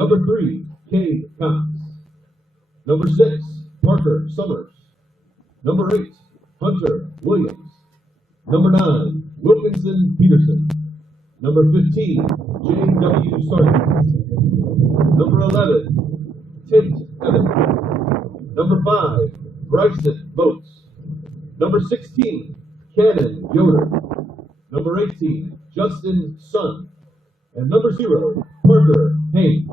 Number 3, Cade Cox. Number 6, Parker Summers. Number 8, Hunter Williams. Number 9, Wilkinson Peterson. Number 15, J.W. Sargent. Number 11, Tate Evans. Number 5, Bryson Moats. Number 16, Cannon Yoder. Number 18, Justin Sun. And number 0, Parker Haynes.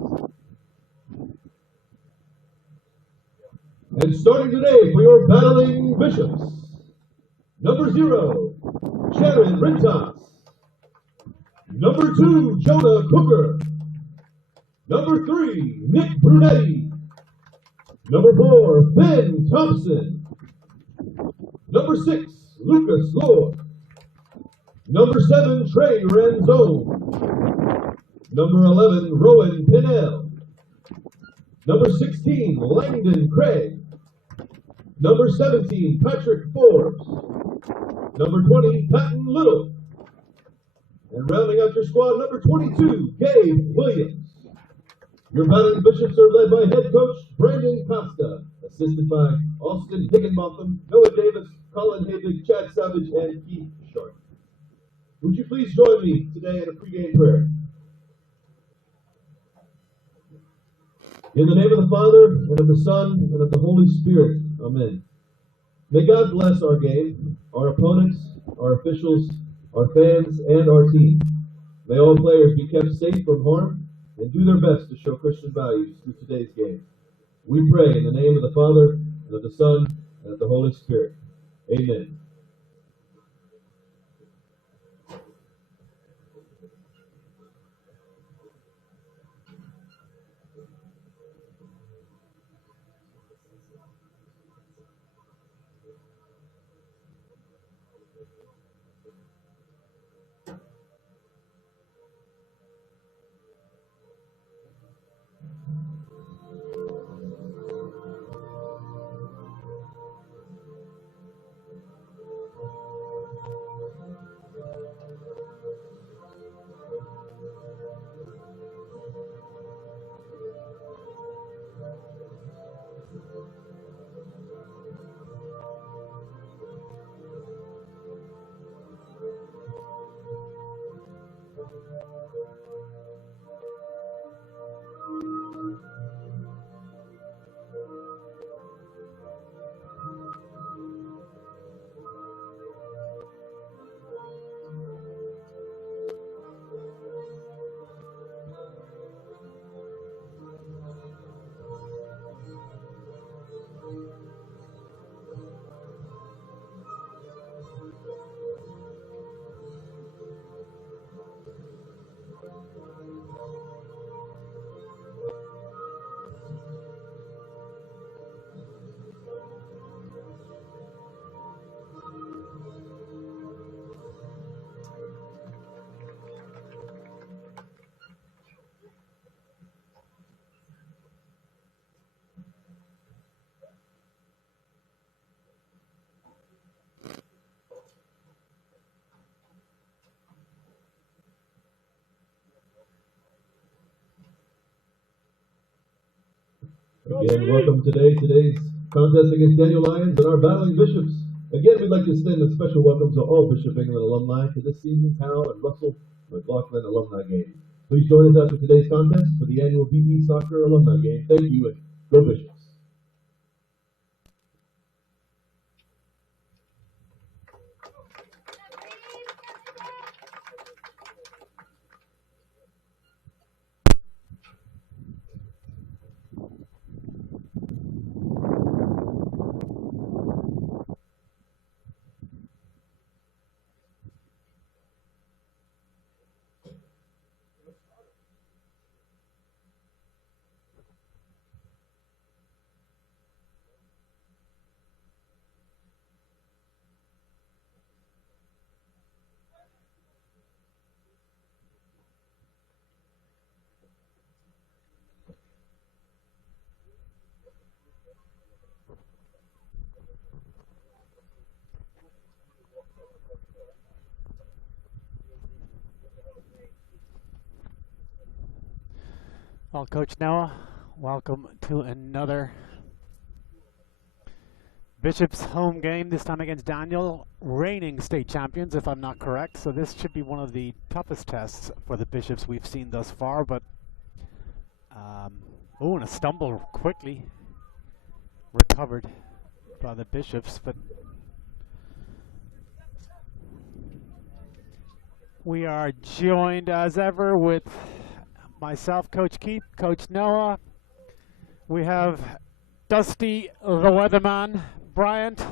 And starting today for your battling bishops, number 0, Sharon Rintas. Number 2, Jonah Cooker. Number 3, Nick Brunetti. Number 4, Ben Thompson. Number 6, Lucas Lord. Number 7, Trey Ranzone. Number 11, Rowan Pinnell. Number 16, Langdon Craig. Number 17, Patrick Forbes. Number 20, Patton Little. And rounding out your squad, number 22, Gabe Williams. Your battling bishops are led by head coach Brandon Costa, assisted by Austin Higginbotham, Noah Davis, Colin Habig, Chad Savage, and Keith Sharp. Would you please join me today in a pregame prayer? In the name of the Father, and of the Son, and of the Holy Spirit. Amen. May God bless our game, our opponents, our officials, our fans, and our team. May all players be kept safe from harm and do their best to show Christian values through today's game. We pray in the name of the Father, and of the Son, and of the Holy Spirit. Amen. Again, welcome today's contest against Daniel Lyons and our battling bishops. Again, we'd like to extend a special welcome to all Bishop England alumni to this season's Hal and Russell McLaughlin alumni game. Please join us after today's contest for the annual BE Soccer alumni game. Thank you, and go Bishops. Well, Coach Noah, welcome to another Bishop's home game, this time against Daniel, reigning state champions, if I'm not correct. So this should be one of the toughest tests for the Bishops we've seen thus far. But, oh, and a stumble quickly recovered by the Bishops. But we are joined as ever with myself, Coach Keith, Coach Noah. We have Dusty, the weatherman, Bryant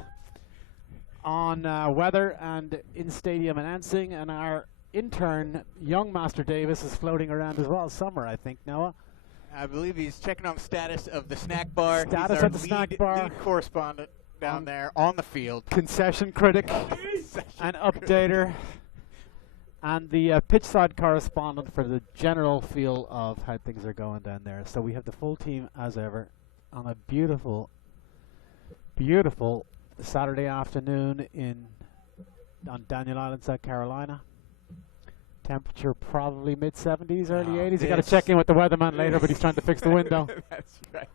on weather and in-stadium announcing, and our intern, young Master Davis, is floating around as well. Summer, I think, Noah. I believe he's checking on status of the snack bar. Status he's our of the snack bar. Lead correspondent down there on the field. Concession critic and updater. And the pitch side correspondent for the general feel of how things are going down there. So we have the full team as ever on a beautiful, beautiful Saturday afternoon on Daniel Island, South Carolina. Temperature probably mid-70s, early 80s. You got to check in with the weatherman later, but he's trying to fix the window. That's right.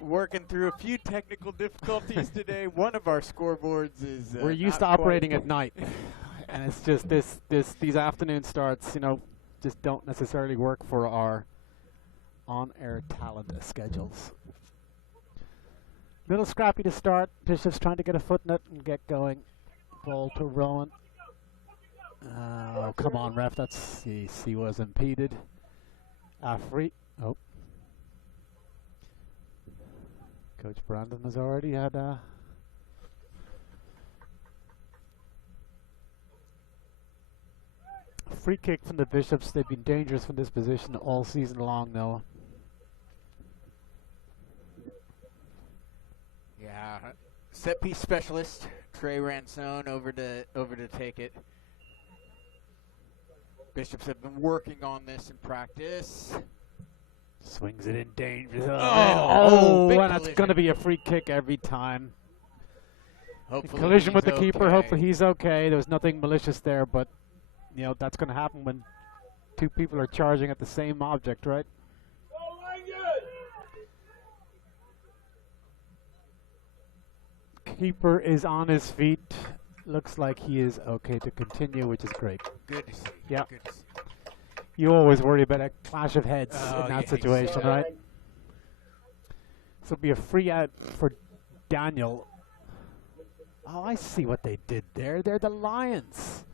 Working through a few technical difficulties today. One of our scoreboards is we're used to operating at night. And it's just these afternoon starts, you know, just don't necessarily work for our on-air talent schedules. Little scrappy to start. Bishop's trying to get a foot in it and get going. Ball to Rowan. Oh, come on, ref. He was impeded. Free. Oh. Coach Brandon has already had a free kick from the Bishops. They've been dangerous from this position all season long, Noah. Yeah, set piece specialist Trey Ransone over to take it. Bishops have been working on this in practice. Swings it in danger. Oh, and it's going to be a free kick every time. Hopefully Collision with the okay. keeper. Hopefully he's okay. There was nothing malicious there, but you know that's going to happen when two people are charging at the same object, right? Keeper is on his feet. Looks like he is okay to continue, which is great. Good to see. Yeah. Good to see. You always worry about a clash of heads in that situation, exactly. right? So it'll be a free out for Daniel. Oh, I see what they did there. They're the Lions.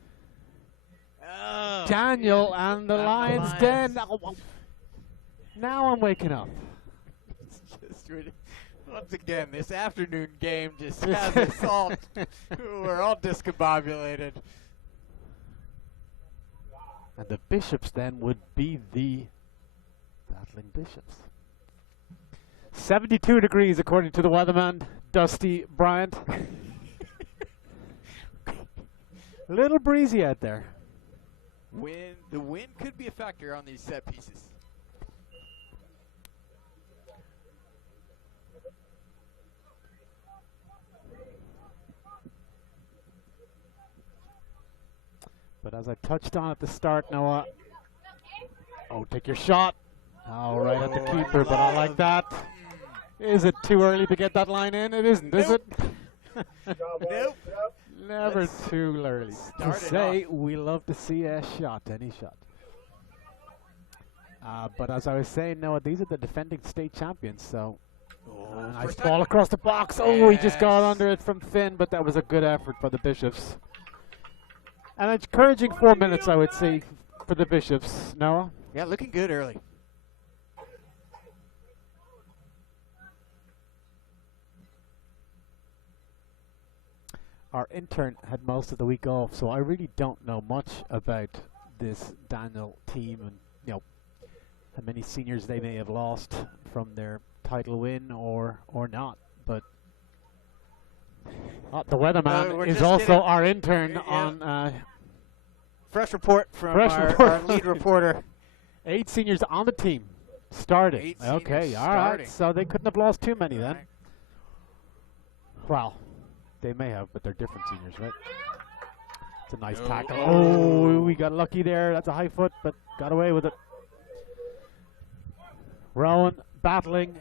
Oh, Daniel and the Lions Den. Now I'm waking up. It's just once again, this afternoon game just has us all. We're all discombobulated. And the Bishops then would be the battling Bishops. 72 degrees according to the weatherman, Dusty Bryant. A little breezy out there. The wind could be a factor on these set pieces. But as I touched on at the start, Noah. Oh, take your shot. Oh, right at the keeper, but I like that. Is it too early to get that line in? It isn't, is it? Nope. Never too early to say we love to see a shot, any shot. But as I was saying, Noah, these are the defending state champions, so nice ball across the box. Oh, he just got under it from Finn, but that was a good effort for the Bishops. An encouraging 4 minutes, I would say, for the Bishops. Noah? Yeah, looking good early. Our intern had most of the week off, so I really don't know much about this Daniel team and, you know, how many seniors they may have lost from their title win or not. But the weatherman is also our intern on fresh report from our lead reporter. 8 seniors on the team starting. Okay, all right. So they couldn't have lost too many then. Well, they may have, but they're different seniors, right? It's a nice tackle. Oh, we got lucky there. That's a high foot, but got away with it. Rowan battling.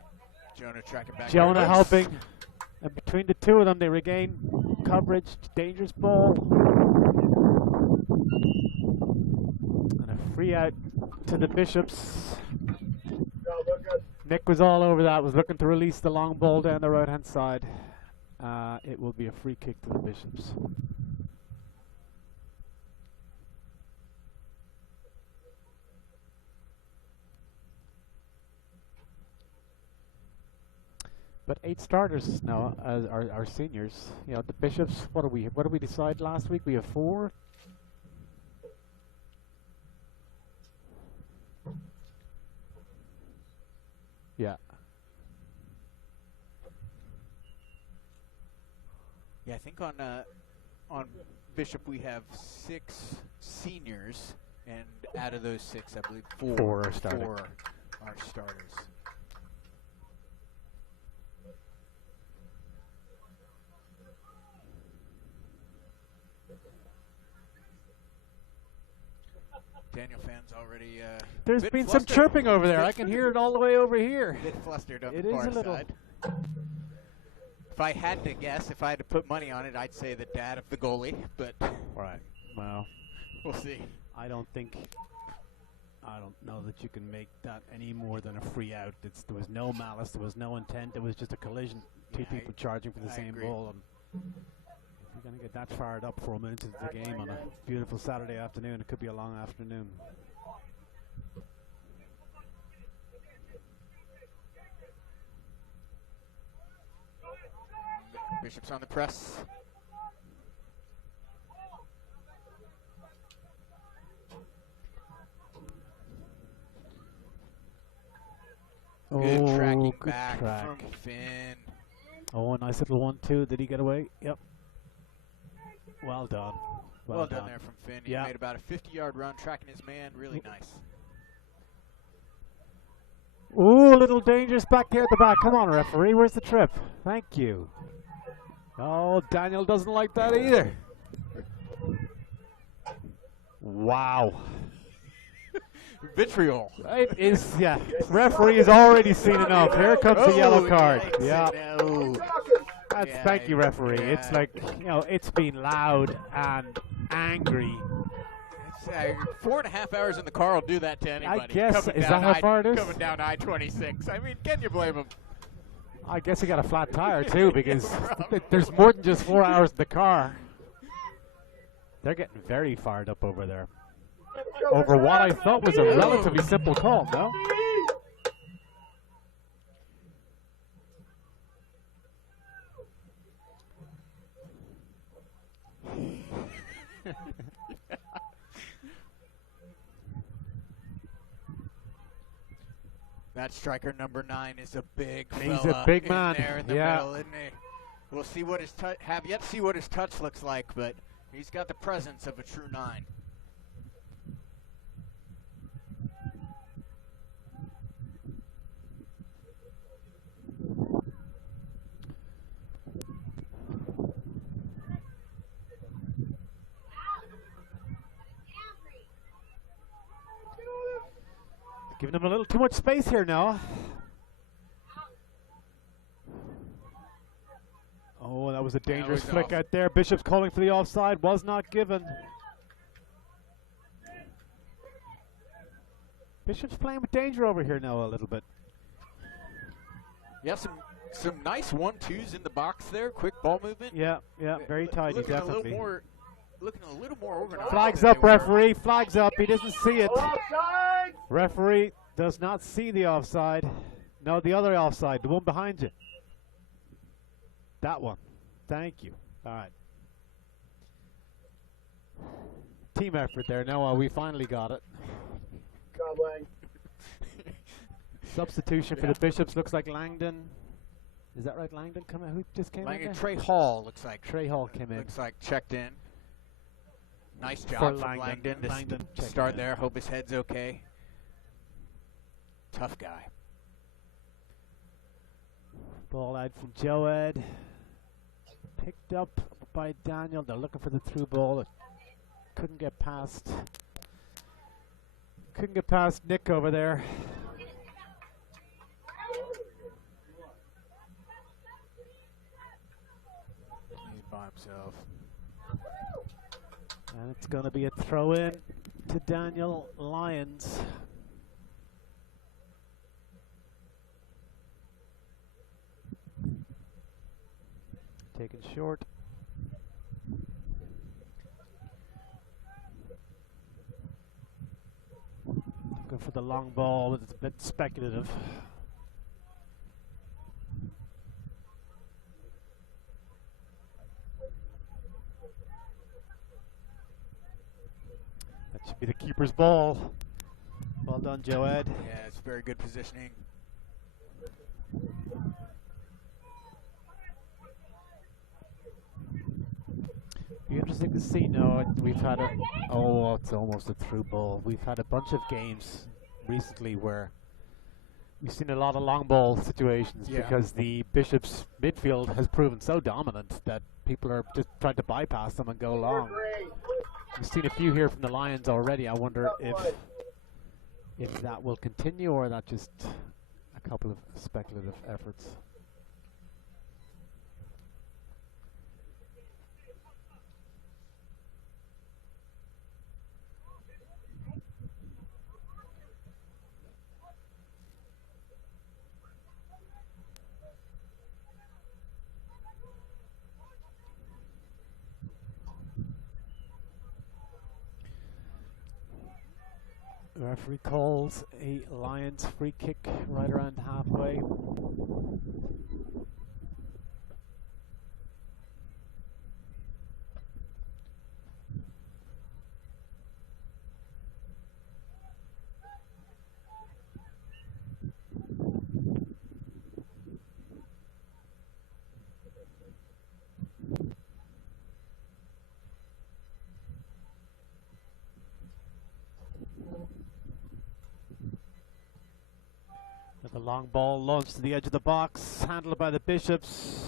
Jonah tracking back. Jonah helping. And between the two of them, they regain coverage. Dangerous ball. And a free out to the Bishops. Nick was all over that, was looking to release the long ball down the right-hand side. It will be a free kick to the Bishops. But 8 starters now as our seniors. You know, the Bishops. What did we decide last week? We have 4. Yeah. Yeah, I think on Bishop we have 6 seniors, and out of those 6, I believe 4 are starting. 4 are starters. Daniel fans already. There's been some chirping over there. I can hear it all the way over here. Bit flustered on It the is far a little. side. If I had to guess, if I had to put money on it, I'd say the dad of the goalie, but Right. Well, we'll see. I don't know that you can make that any more than a free out. There was no malice. There was no intent. It was just a collision. Two people charging for the same agree. ball. And if you're going to get that fired up 4 minutes into the game on a beautiful Saturday afternoon, it could be a long afternoon. Bishop's on the press. Good tracking good back track. from Finn. Oh, a nice little 1-2. Did he get away? Yep. Well done. Well done there from Finn. He Yeah. made about a 50-yard run, tracking his man. Really nice. Ooh, a little dangerous back here at the back. Come on, referee. Where's the trip? Thank you. Oh, Daniel doesn't like that either. Wow. Vitriol. It is, yeah. Referee has already seen enough. Here comes the yellow card. Yikes, Yeah. no. Thank you, referee. yeah. It's like, you know, it's been loud and angry. It's, 4.5 hours in the car will do that to anybody. guess, Coming is down that how far it is? Coming down I-26. I mean, can you blame him? I guess he got a flat tire, too, because there's more than just 4 hours in the car. They're getting very fired up over there. Over what I thought was a relatively simple call, no? That striker number 9 is a big He's fella a big in man. there in the Yeah. middle, isn't he? We'll see what his have yet to see what his touch looks like, but he's got the presence of a true 9. Giving him a little too much space here now. Oh, that was a dangerous was flick off. out there. Bishop's calling for the offside. Was not given. Bishop's playing with danger over here now a little bit. Yeah, some nice 1-2s in the box there. Quick ball movement. Yeah, very tidy, Looking definitely. looking a little more organized. Flags than up, they were. referee. Flags up. He doesn't see it. Referee does not see the offside. No, the other offside, the one behind you. That one. Thank you. All right. Team effort there. Noah, we finally got it. Substitution for the Bishops looks like Langdon. Is that right, Langdon? Who just came in? There? Trey Hall looks like. Trey Hall came in. Looks like checked in. Nice For job from Langdon. Langdon to Langdon checking start in. there. Hope his head's okay. Tough guy. Ball out from Joed. Picked up by Daniel. They're looking for the through ball. It couldn't get past. Couldn't get past Nick over there. himself. And it's going to be a throw-in to Daniel Lyons. Taken short. Looking for the long ball, but it's a bit speculative. That should be the keeper's ball. Well done, Joe Ed. Yeah, it's very good positioning. Be interesting to see. No, we've had a it's almost a through ball. We've had a bunch of games recently where we've seen a lot of long ball situations because the Bishops midfield has proven so dominant that people are just trying to bypass them and go long. We've seen a few here from the Lions already. I wonder if that will continue or that just a couple of speculative efforts. The referee calls a Lions free kick right around halfway. The long ball launched to the edge of the box, handled by the Bishops.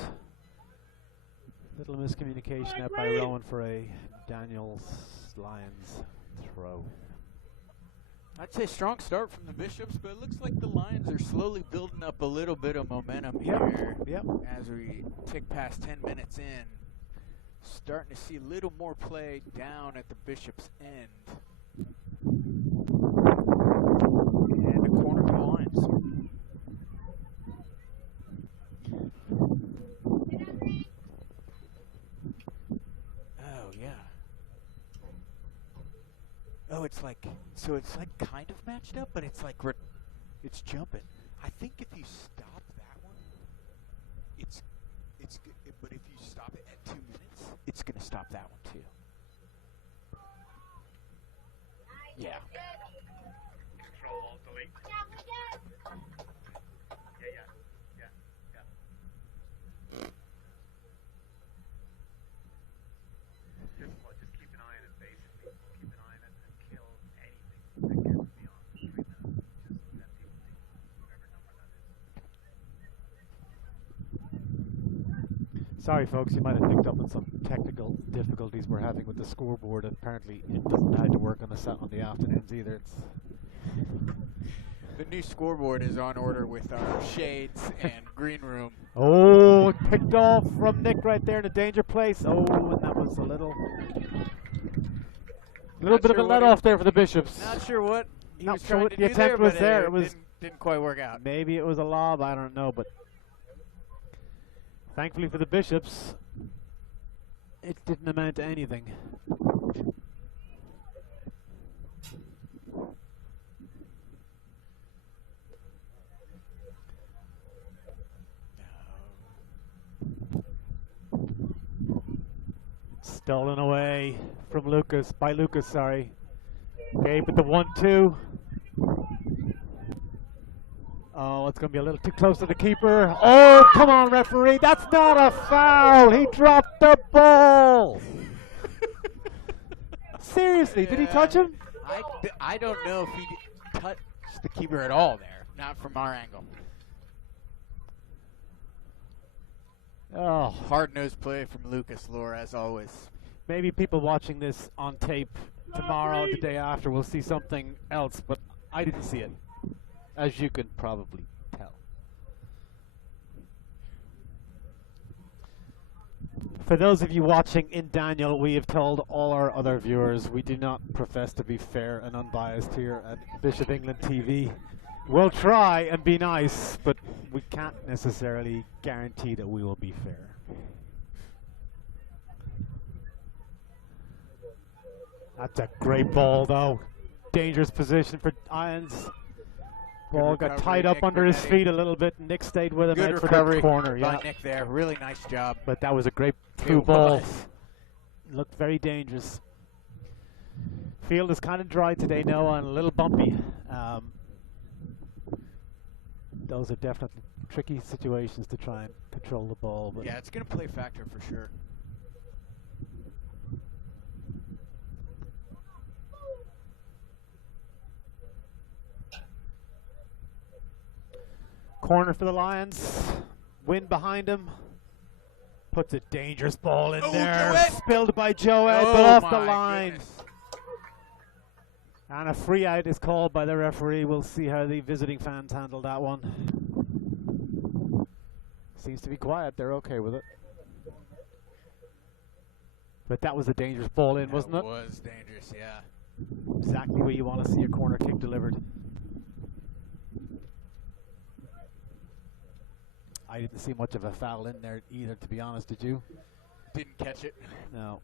Little miscommunication out by Rowan for a Daniels Lions throw. I'd say strong start from the Bishops, but it looks like the Lions are slowly building up a little bit of momentum here. Yep. As we tick past 10 minutes in, starting to see a little more play down at the Bishops' end. And a corner to the Lions. Oh, yeah. Oh, it's like, so it's like kind of matched up, but it's like, it's jumping. I think if you stop that one, but if you stop it at 2 minutes, it's going to stop that one too. Yeah. Control Alt Delete. Just keep an eye on it, basically. Keep an eye on it and kill anything that gets beyond 3 minutes. Just let people take whatever number that is. Sorry, folks, you might have picked up on some technical difficulties we're having with the scoreboard. Apparently, it doesn't know how to work on the afternoons either. It's The new scoreboard is on order with our shades and green room. oh, it picked off from Nick right there in a danger place. Oh, and that was a little bit of a let off there for the Bishops. Not sure what he Not was sure trying what to the do attempt there, was but there. it It was didn't quite work out. maybe it was a lob. I don't know, but thankfully for the Bishops, it didn't amount to anything. Stolen away from Lucas, by Lucas, sorry. Okay, but the 1-2. Oh, it's going to be a little too close to the keeper. Oh, come on, referee. That's not a foul. He dropped the ball. Seriously, did he touch him? I don't know if he touched the keeper at all there. Not from our angle. Oh, Hard-nosed play from Lucas Lore, as always. maybe people watching this on tape tomorrow, the day after, will see something else, but I didn't see it, as you can probably tell. For those of you watching in Daniel, we have told all our other viewers we do not profess to be fair and unbiased here at Bishop England TV. We'll try and be nice, but we can't necessarily guarantee that we will be fair. That's a great ball, though. Dangerous position for Irons. Ball got tied up Nick under his Bernetti. feet a little bit. Nick stayed with him Good out for recovery the corner. by Yeah, Nick there. Really nice job. but that was a great through It ball. was. Looked very dangerous. Field is kind of dry today, Noah, and a little bumpy. Those are definitely tricky situations to try and control the ball. But Yeah, it's going to play a factor for sure. corner for the Lions. Wind behind him. Puts a dangerous ball in Oh, there. Joette! Spilled by Joette, Oh but off the my line. goodness. And a free out is called by the referee. We'll see how the visiting fans handle that one. Seems to be quiet. They're okay with it. But that was a dangerous ball in, wasn't it? It was dangerous, yeah. Exactly where you want to see a corner kick delivered. I didn't see much of a foul in there either, to be honest. Did you? Didn't catch it. No.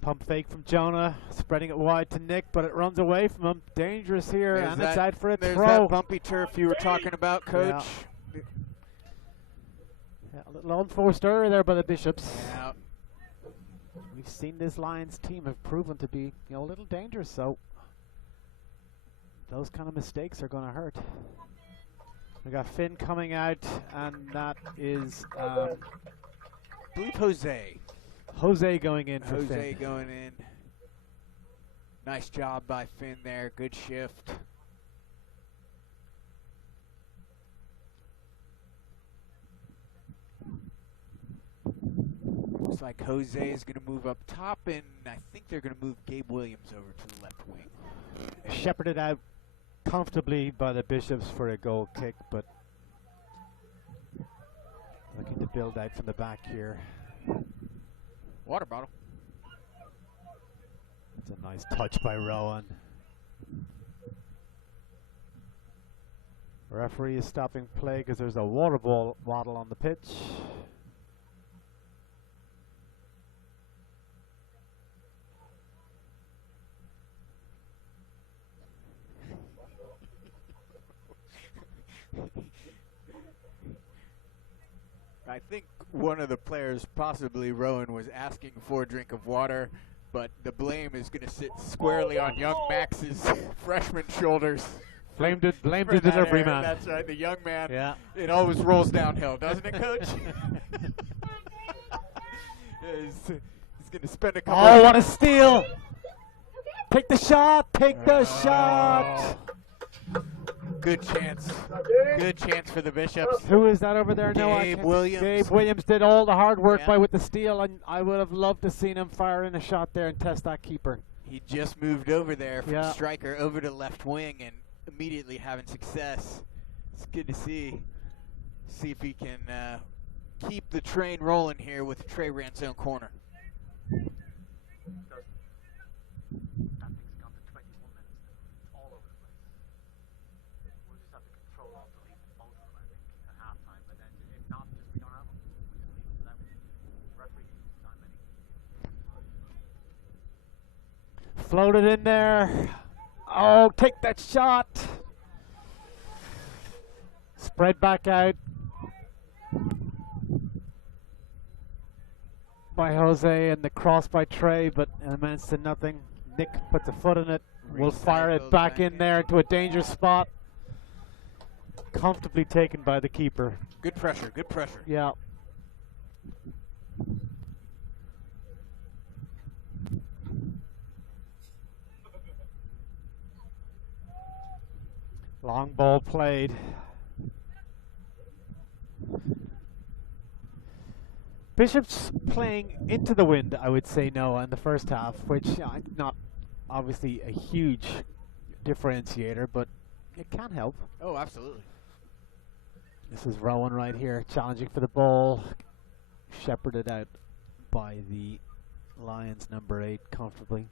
Pump fake from Jonah, spreading it wide to Nick, but it runs away from him. Dangerous here, There's and that- it's out for a There's throw. that bumpy turf you were talking about, Coach. Yeah, a little unforced error there by the Bishops. Yeah. We've seen this Lions team have proven to be, a little dangerous, so those kind of mistakes are going to hurt. We got Finn coming out, and that is I believe Jose. Jose going in for Jose Finn. going in. Nice job by Finn there. Good shift. Looks like Jose is going to move up top, and I think they're going to move Gabe Williams over to the left wing. Shepherded out comfortably by the Bishops for a goal kick, but looking to build out from the back here. Water bottle. It's a nice touch by Rowan. Referee is stopping play because there's a water bottle on the pitch. I think one of the players, possibly Rowan, was asking for a drink of water, but the blame is going to sit squarely on young Max's freshman shoulders. Blamed the for delivery that error. man. That's right, the young man. Yeah. It always rolls downhill, doesn't it, Coach? he's going to spend a couple Oh, what a steal! Take the shot! Take the Oh. shot! Good chance. Good chance for the Bishops. Who is that over there? No, I Gabe can't- Williams. Gabe Williams did all the hard work Yeah. with the steal, and I would have loved to seen him fire in a shot there and test that keeper. He just moved over there from Yeah. striker over to left wing and immediately having success. It's good to see. See if he can keep the train rolling here with Trey Ransone corner. That thing's gone to 21 minutes. It's all over the place. We'll just have to control alt delete both of them, I think, at halftime. But then if not, just we don't have them. We just leave them without referee time any. Floated in there. Oh, take that shot. Spread back out by Jose and the cross by Trey, but it amounts to nothing. Nick puts a foot in it. We'll fire it Recycled back back in in. there into a dangerous spot. Comfortably taken by the keeper. Good pressure, good pressure. Yeah. Long ball played. Bishop's playing into the wind, I would say, Noah, in the first half, which not obviously a huge differentiator, but it can help. Oh, absolutely. This is Rowan right here, challenging for the ball. Shepherded out by the Lions number 8 comfortably.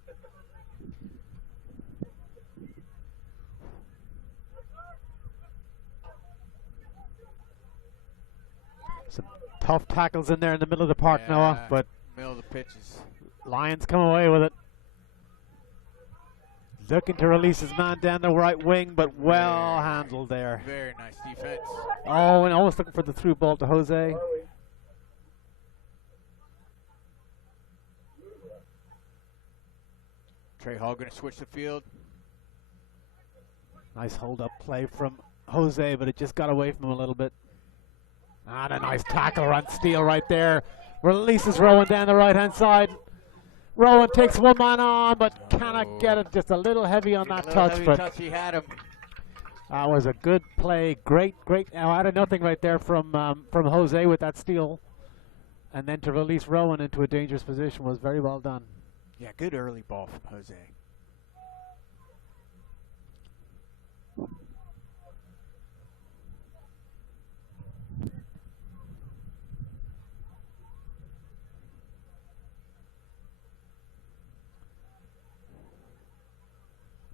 Some tough tackles in there in the middle of the park, Noah, but middle of the pitches. Lions come away with it. Looking to release his man down the right wing, but well handled there. Very nice defense. Oh, and almost looking for the through ball to Jose. Trey Hall going to switch the field. Nice hold-up play from Jose, but it just got away from him a little bit. And a nice tackle on Steele right there. Releases Rowan down the right-hand side. Rowan takes one man on, but cannot get it. Just a little heavy on that touch. But he had him. that was a good play. Great. Now, out of nothing right there from Jose with that steal. And then to release Rowan into a dangerous position was very well done. Yeah, good early ball from Jose.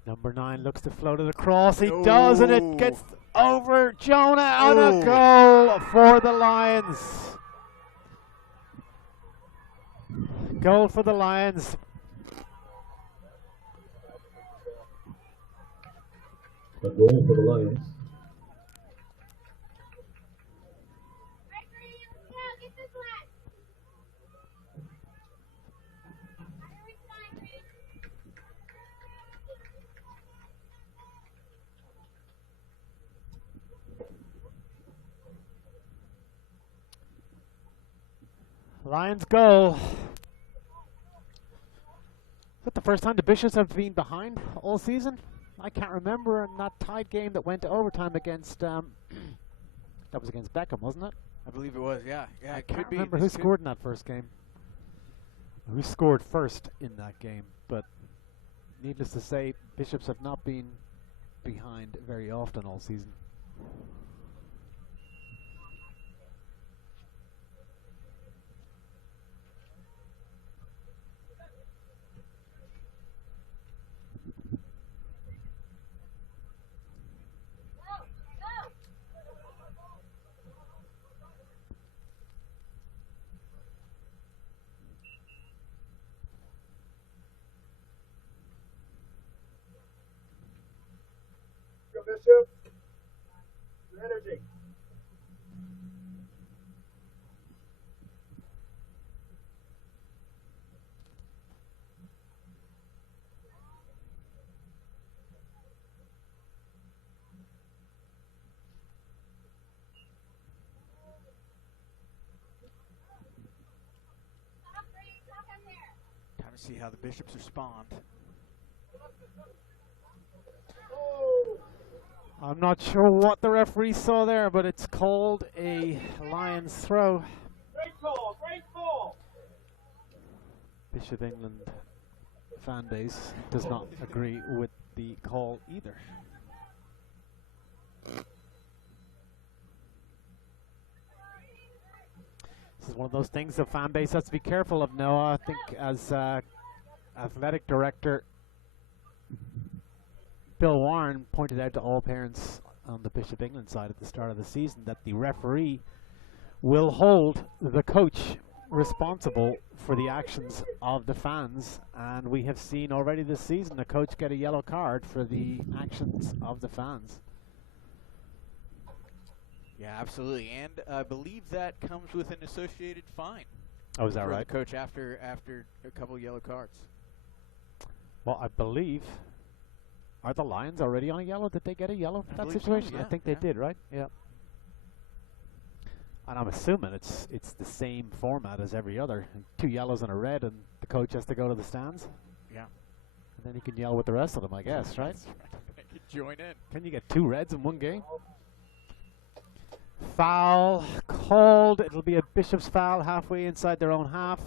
Number 9 looks to float it across. He does, and it gets over Jonah on a goal for the Lions. Goal for the Lions. A goal for the Lions. Lions goal. Is that the first time the Bishops have been behind all season? I can't remember in that tied game that went to overtime against, that was against Beckham, wasn't it? I believe it was, yeah. Yeah, I it can't could be. remember who scored in that first game. Who scored first in that game, but needless to say, Bishops have not been behind very often all season. Bishop, energy. Time to see how the Bishops respond. I'm not sure what the referee saw there, but it's called a Lions throw. Great call, great call. Bishop England fan base does not agree with the call either. This is one of those things the fan base has to be careful of, Noah. I think as athletic director Bill Warren pointed out to all parents on the Bishop England side at the start of the season that the referee will hold the coach responsible for the actions of the fans, and we have seen already this season the coach get a yellow card for the actions of the fans. Yeah, absolutely, and I believe that comes with an associated fine. Oh, is that for right? the coach after a couple yellow cards. Well, I believe, are the Lions already on a yellow? Did they get a yellow for I that believe so, situation? I yeah, think they yeah. did, right? Yeah. And I'm assuming it's the same format as every other. 2 yellows and a red, and the coach has to go to the stands. Yeah. And then he can yell with the rest of them, I guess, right? They could join in. Can you get 2 reds in one game? Foul called. It'll be a Bishop's foul halfway inside their own half.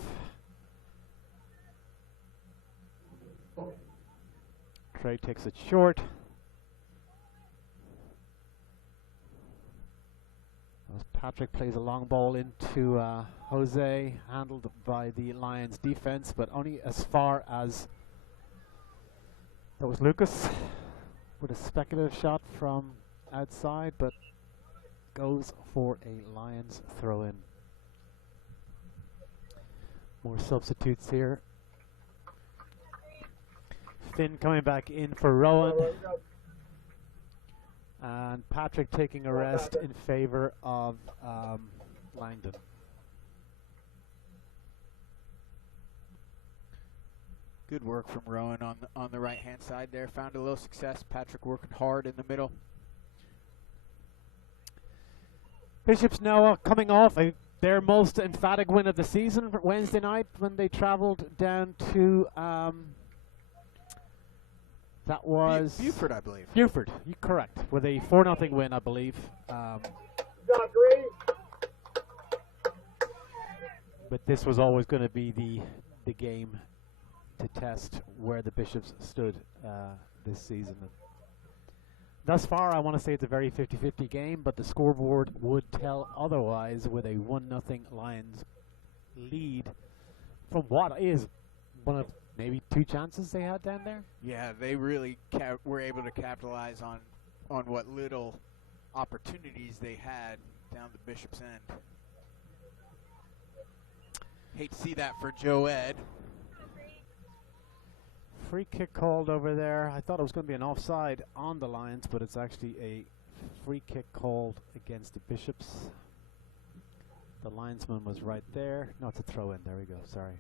Trey takes it short. Patrick plays a long ball into Jose, handled by the Lions defense, but only as far as that was Lucas with a speculative shot from outside, but goes for a Lions throw in. More substitutes here. Finn coming back in for Rowan. And Patrick taking a rest in favor of Langdon. Good work from Rowan on the right-hand side there. Found a little success. Patrick working hard in the middle. Bishop's Noah coming off their most emphatic win of the season Wednesday night when they traveled down to that was Buford, I believe. Buford, correct, with a 4-0 win, I believe. But this was always going to be the game to test where the Bishops stood this season. Thus far, I want to say it's a very 50-50 game, but the scoreboard would tell otherwise with a 1-0 Lions lead from what is one of maybe 2 chances they had down there. Yeah, they really were able to capitalize on what little opportunities they had down the Bishop's end. Hate to see that for Joe Ed. Free kick called over there. I thought it was going to be an offside on the Lions, but it's actually a free kick called against the Bishops. The linesman was right there. No, it's a throw in. There we go. Sorry.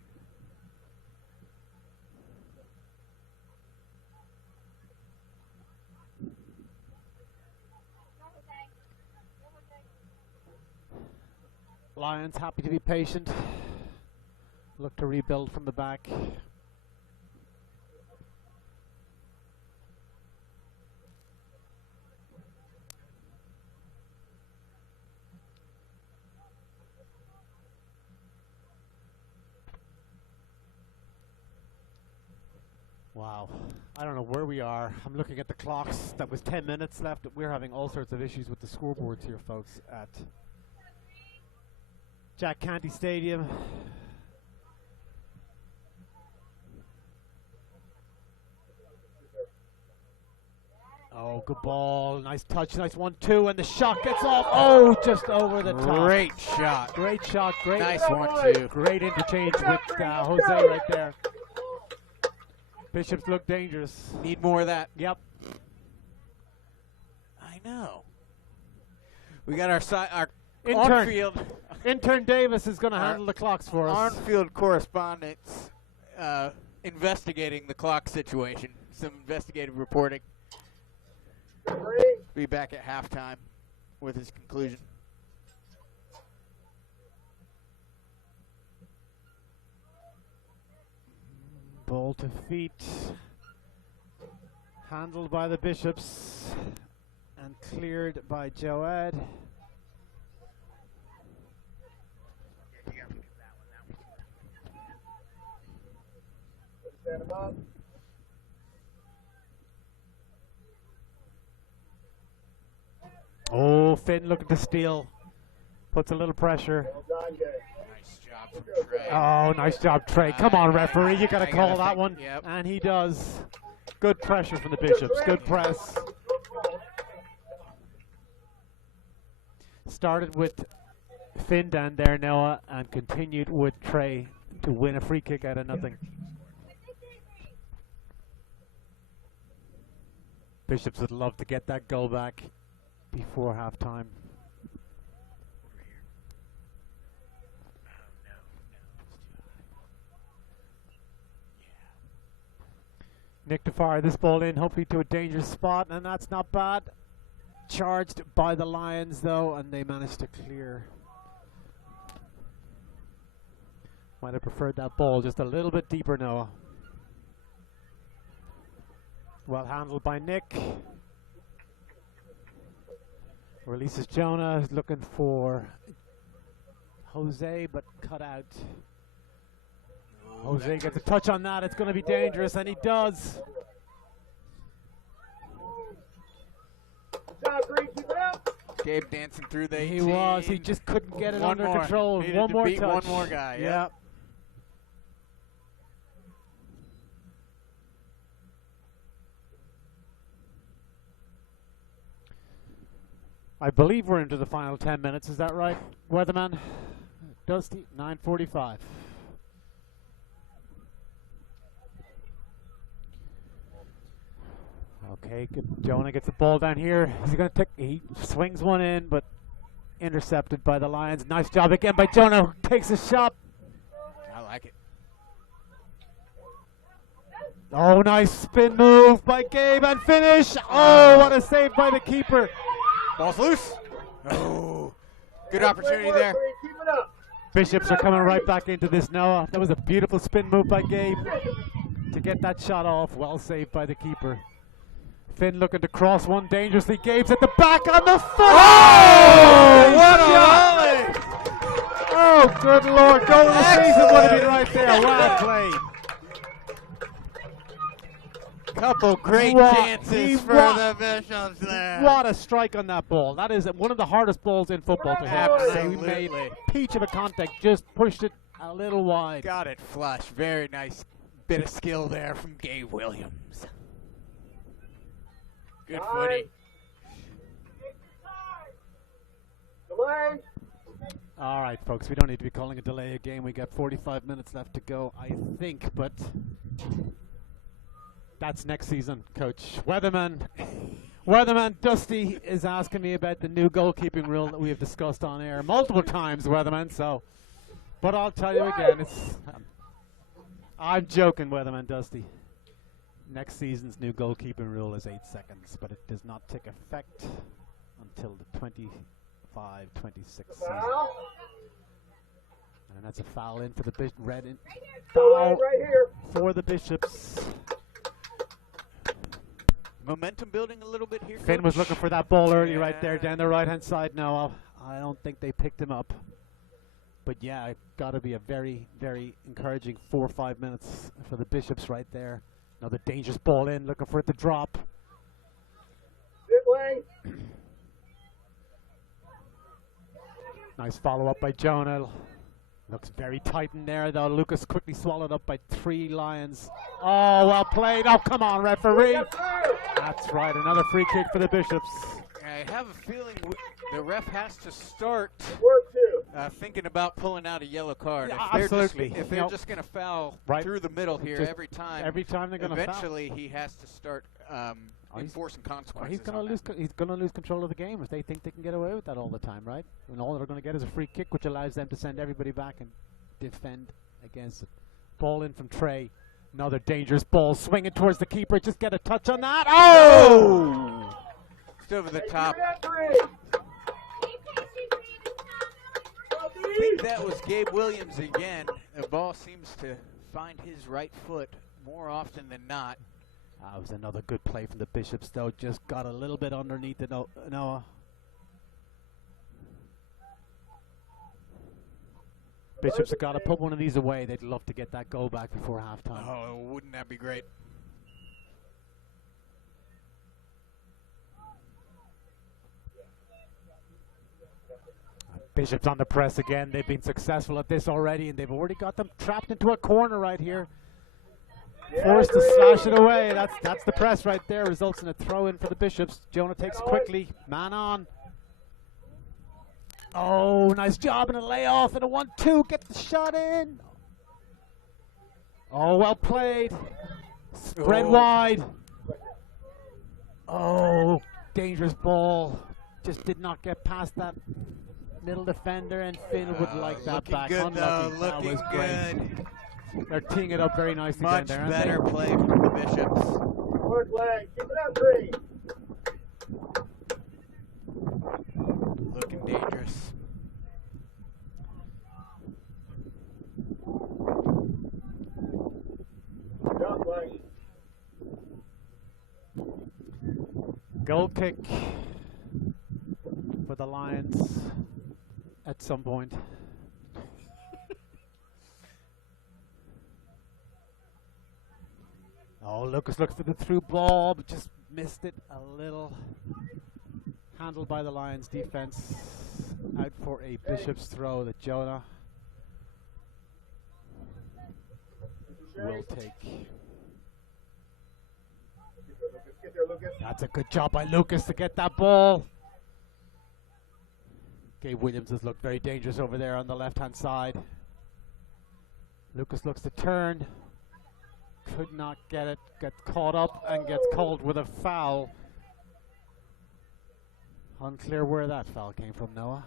Lions happy to be patient. Look to rebuild from the back. Wow. I don't know where we are. I'm looking at the clocks. That was 10 minutes left. We're having all sorts of issues with the scoreboards here, folks, at Jack Canty Stadium. Oh, good ball. Nice touch. Nice 1-2. And the shot gets off. Oh, just over the top. Great shot. Great shot. Great. Nice 1-2. Great interchange with Jose right there. Bishops look dangerous. Need more of that. Yep. I know. We got our Intern. on-field. Intern Davis is going to handle the clocks for us. On-field correspondents investigating the clock situation. Some investigative reporting. Be back at halftime with his conclusion. Ball to feet. Handled by the Bishops and cleared by Joad. Stand him up. Oh, Finn looking to steal. Puts a little pressure. Well done, Jay. Nice job from Trey. Oh, nice job, Trey. Come on, referee. You got to I call gotta that think, one. yep. And he does. Good pressure from the Bishops. Good press. Started with Finn down there, Noah, and continued with Trey to win a free kick out of nothing. Bishops would love to get that goal back before halftime. Nick to fire this ball in, hopefully to a dangerous spot, and that's not bad. Charged by the Lions, though, and they managed to clear. Might have preferred that ball just a little bit deeper, Noah. Well handled by Nick. Releases Jonah, who's looking for Jose, but cut out. Jose gets a touch on that. It's going to be dangerous, and he does. Gabe dancing through the 18. He was. He just couldn't get it One under more. control. Needed One to more beat touch. one more guy. Yeah. I believe we're into the final 10 minutes. Is that right, Weatherman? Dusty, 9:45. Okay, Jonah gets the ball down here. He's going to take. He swings one in, but intercepted by the Lions. Nice job again by Jonah. Who takes a shot. I like it. Oh, nice spin move by Gabe and finish. Oh, what a save by the keeper. Ball's loose. Oh, good opportunity there. Keep it up. Bishops are coming right back into this, Noah. That was a beautiful spin move by Gabe to get that shot off. Well saved by the keeper. Finn looking to cross one dangerously. Gabe's at the back on the foot. Oh, what a volley! Oh, good Lord. Goal of the season would have been right there. Well played. Couple great What? chances for What? the Bishops there. What a strike on that ball. That is one of the hardest balls in football to hit. Absolutely. He made a peach of a contact, just pushed it a little wide. Got it flush. Very nice bit of skill there from Gabe Williams. Good footy. Delay. All right, folks, we don't need to be calling a delay a game. We got 45 minutes left to go, I think, but that's next season, Coach. Weatherman Dusty is asking me about the new goalkeeping rule that we have discussed on air multiple times, Weatherman, so, but I'll tell you again, I'm joking, Weatherman Dusty. Next season's new goalkeeping rule is 8 seconds, but it does not take effect until the 25-26 season. And that's a foul in for the red in. Foul Right here. for the Bishops. Momentum building a little bit here. Finn was Coach. looking for that ball early right there Yeah. down the right-hand side. No, I don't think they picked him up. But yeah, it got to be a very, very encouraging 4 or 5 minutes for the Bishops right there. Another dangerous ball in, looking for it to drop. Nice follow-up by Jonah. Looks very tight in there, though. Lucas quickly swallowed up by 3 Lions. Oh, well played. Oh, come on, referee. That's right, another free kick for the Bishops. I have a feeling the ref has to start Work two. thinking about pulling out a yellow card. Yeah, If they're absolutely. Just, if they're just going to foul Right. through the middle here Just every time they're going to foul. eventually he has to start enforcing consequences. He's going on to lose. that. He's going to lose control of the game if they think they can get away with that all the time, right? And all they're going to get is a free kick, which allows them to send everybody back and defend against it. Ball in from Trey. Another dangerous ball swinging towards the keeper. Just get a touch on that. Oh! Just over the top. Three. I think that was Gabe Williams again. The ball seems to find his right foot more often than not. That was another good play from the Bishops, though. Just got a little bit underneath it, Noah. Bishops have got to put one of these away. They'd love to get that goal back before halftime. Oh, wouldn't that be great? Bishops on the press again. They've been successful at this already, and they've already got them trapped into a corner right here. Forced to slash it away. That's the press right there. Results in a throw in for the Bishops. Jonah takes quickly. Man on. Oh, nice job and a layoff and a 1-2. Get the shot in. Oh, well played. Spread wide. Oh, dangerous ball. Just did not get past that middle defender, and Finn would like that looking back. good, Unlucky. though. That Looking was great. good. They're teeing it up very nicely Much down there. better aren't play from the Bishops. Work leg. Keep it up. Three. Looking dangerous. Jump leg. Goal kick for the Lions at some point. Oh, Lucas looks for the through ball, but just missed it a little. handled by the Lions defense. Out for a Bishop's throw that Jonah will take. That's a good job by Lucas to get that ball. Gabe Williams has looked very dangerous over there on the left-hand side. Lucas looks to turn. Could not get it. Gets caught up and gets called with a foul. Unclear where that foul came from, Noah.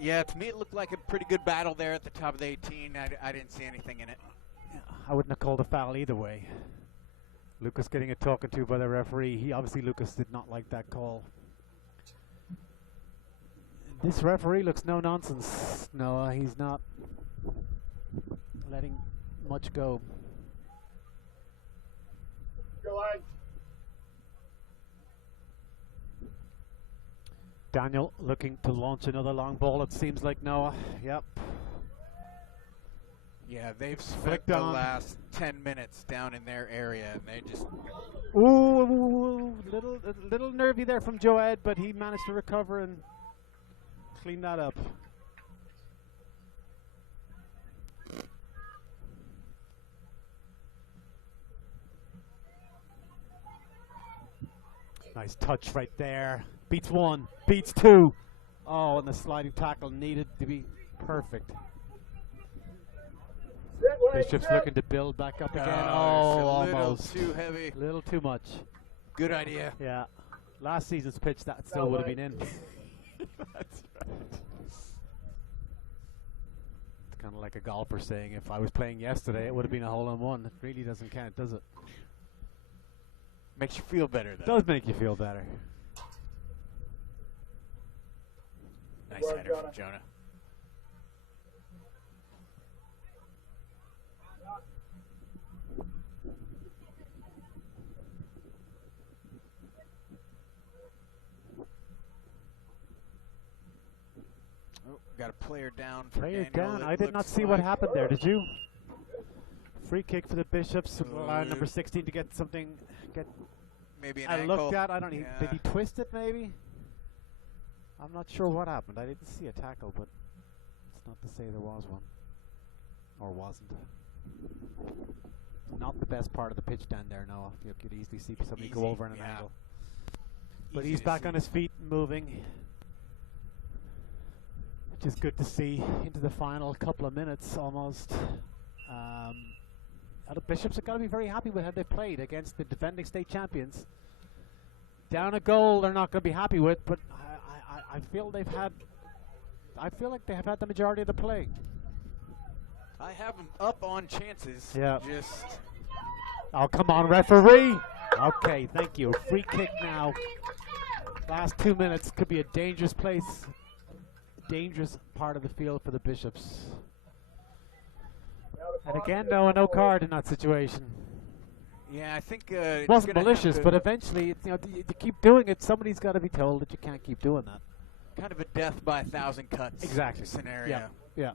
Yeah, to me it looked like a pretty good battle there at the top of the 18. I didn't see anything in it. Yeah, I wouldn't have called a foul either way. Lucas getting a talking to by the referee. Lucas did not like that call. This referee looks no nonsense, Noah. He's not letting much go. Daniel looking to launch another long ball, it seems like, Noah. Yep. Yeah, they've spent Flicked the on. last 10 minutes down in their area, and they just... Ooh, little nervy there from Joe Ed, but he managed to recover and clean that up. Nice touch right there. Beats one, beats two. Oh, and the sliding tackle needed to be perfect. Bishop's looking to build back up again. Oh, almost. Too heavy. A little too much. Good idea. Yeah. Last season's pitch, that still would have been in. That's right. It's kind of like a golfer saying, if I was playing yesterday, it would have been a hole-in-one. It really doesn't count, does it? Makes you feel better, It though. does make you feel better. Nice header from Jonah. Oh, got a player down for Player Daniel, down. it I did not looks see what like. happened there. Did you? Free kick for the Bishops. Oh, Number 16 to get something. Maybe an I ankle. looked at. I don't know. Yeah. Did he twist it? Maybe. I'm not sure what happened. I didn't see a tackle, but it's not to say there was one, or wasn't. Not the best part of the pitch down there, Noah. You could easily see somebody go Easy, over in an yeah. angle. But Easy he's to back see. on his feet, moving, which is good to see into the final couple of minutes almost. The Bishops have got to be very happy with how they played against the defending state champions. Down a goal, they're not going to be happy with, but I feel they've had. I feel like they have had the majority of the play. I have them up on chances. Yeah. Just Oh, come on, referee. Okay, thank you. Free kick now. Last 2 minutes could be a dangerous place. Dangerous part of the field for the Bishops. And again, no card in that situation. yeah, I think It wasn't gonna have malicious, to- but eventually, you keep doing it. Somebody's got to be told that you can't keep doing that. kind of a death by 1,000 cuts Exactly. scenario. Yeah.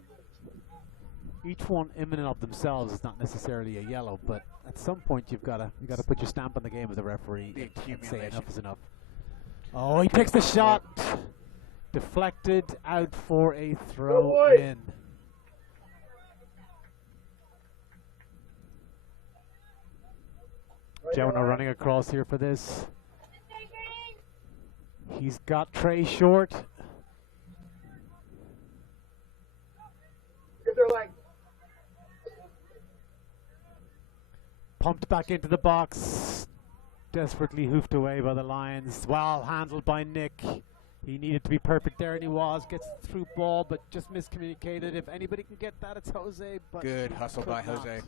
Each one in and of themselves is not necessarily a yellow, but at some point you got to put your stamp on the game as a referee The and say accumulation. enough is enough. Oh, he takes the shot. Deflected out for a throw in. Jonah running across here for this. He's got Trey short. Pumped back into the box. Desperately hoofed away by the Lions. Well handled by Nick. He needed to be perfect there, and he was. Gets the through ball, but just miscommunicated. If anybody can get that, it's Jose. But Good hustle by could not. Jose.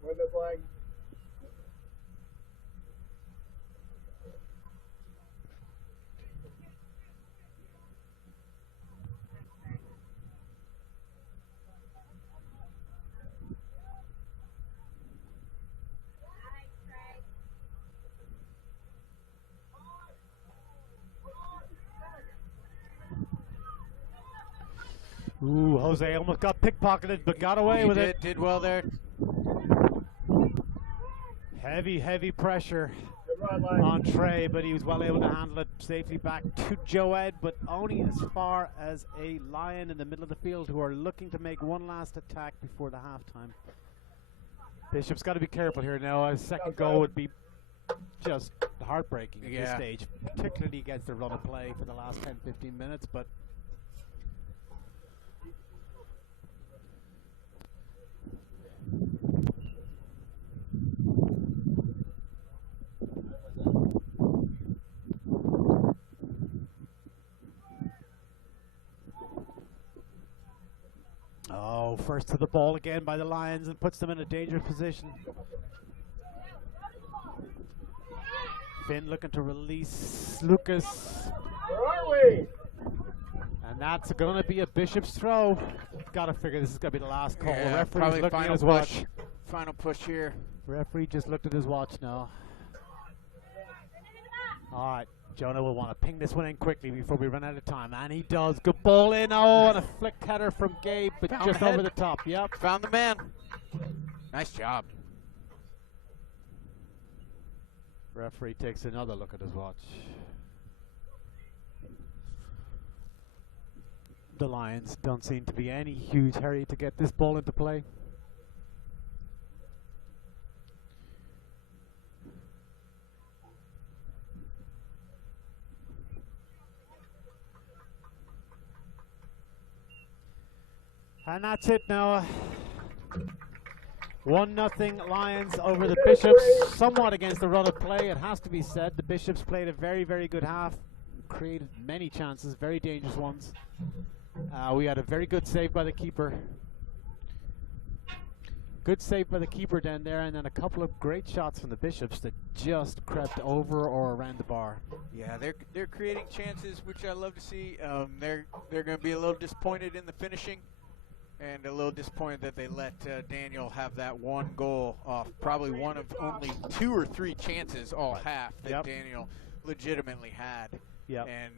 Where's the flag? Jose almost got pickpocketed, but got away with it. Did well there. Heavy pressure on Trey, but he was well able to handle it safely back to Joed, but only as far as a Lion in the middle of the field who are looking to make one last attack before the halftime. Bishop's got to be careful here now. A second goal would be just heartbreaking at this stage, particularly against the run of play for the last 10-15 minutes, but first to the ball again by the Lions and puts them in a dangerous position. Finn looking to release Lucas. Where are we? And that's going to be a Bishop's throw. Got to figure this is going to be the last call. Yeah, Referee's looking at his watch. Final push here. Referee just looked at his watch now. All right, Jonah will want to ping this one in quickly before we run out of time. And he does. Good ball in. Oh, and a flick header from Gabe, but Found just the head. over the top. Yep. Found the man. Nice job. Referee takes another look at his watch. The Lions don't seem to be any huge hurry to get this ball into play. And that's it now. 1-0 Lions over the Bishops, somewhat against the run of play, it has to be said. The Bishops played a very good half, created many chances, very dangerous ones. We had a very good save by the keeper. Good save by the keeper down there, and then a couple of great shots from the Bishops that just crept over or around the bar. Yeah, they're creating chances, which I love to see. They're going to be a little disappointed in the finishing, and a little disappointed that they let Daniel have that one goal off probably one of only 2 or 3 chances all half that Daniel legitimately had. Yep. And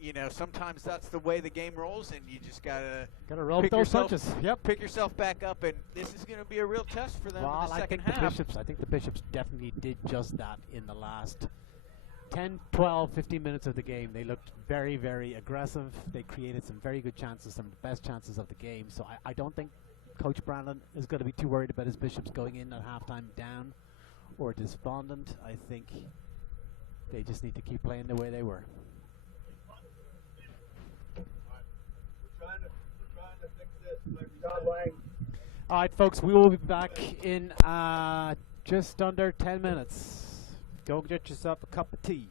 you know, sometimes that's the way the game rolls, and you just gotta roll with those punches. Yep. Pick yourself back up, and this is going to be a real test for them in the second half. I think the Bishops definitely did just that in the last 10, 12, 15 minutes of the game. They looked very aggressive. They created some very good chances, some of the best chances of the game. So I don't think Coach Brandon is going to be too worried about his Bishops going in at halftime down or despondent. I think they just need to keep playing the way they were. All right, folks, we will be back in just under 10 minutes. Go get yourself a cup of tea.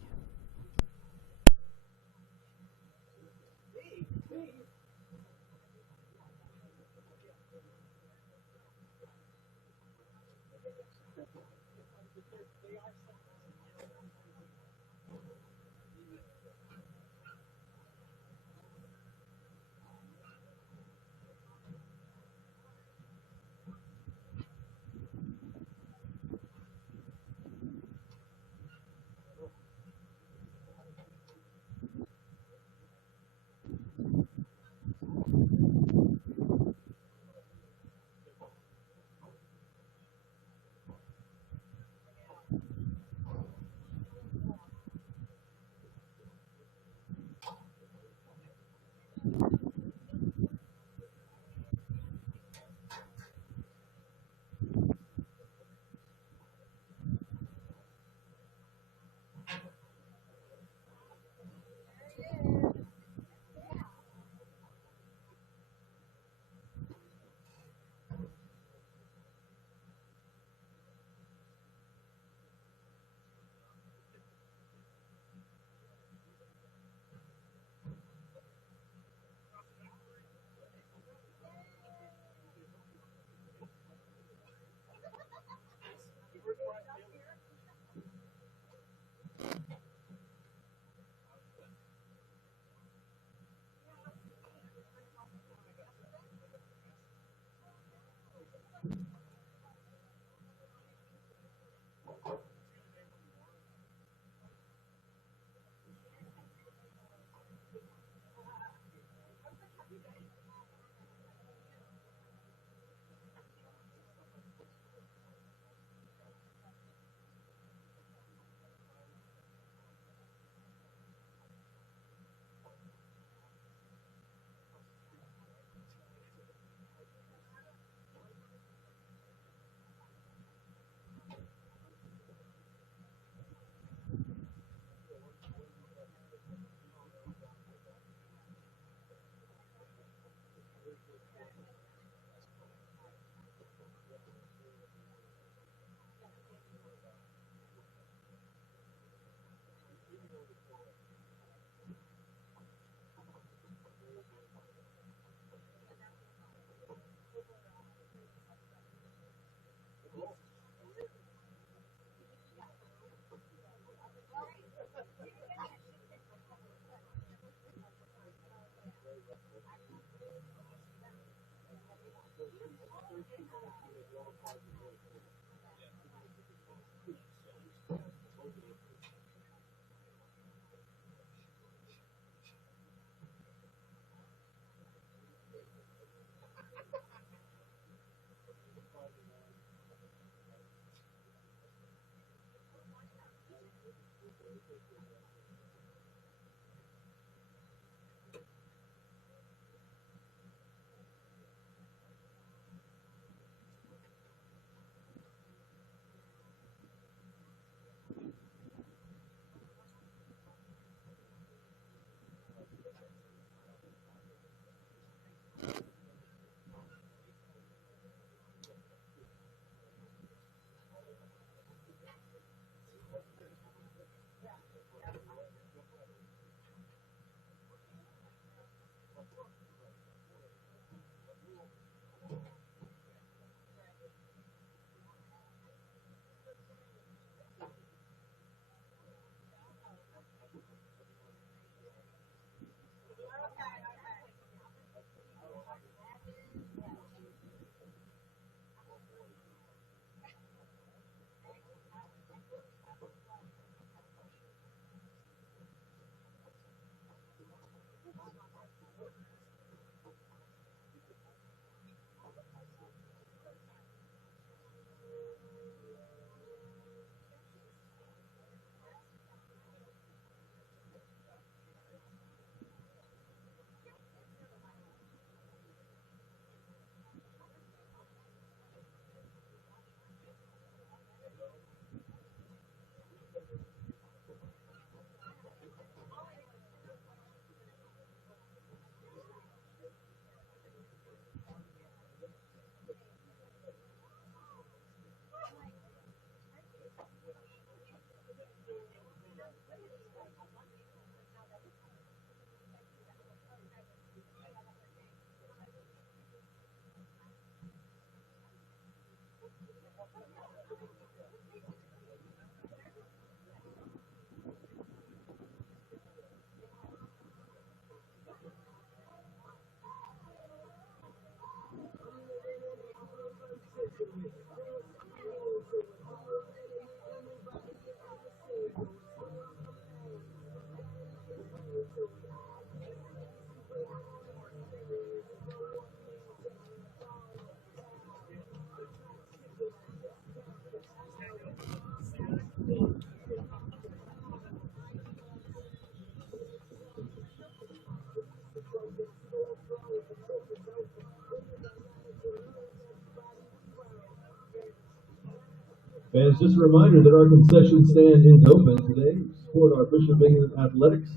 Fans, just a reminder that our concession stand is open today to support our Bishop England athletics.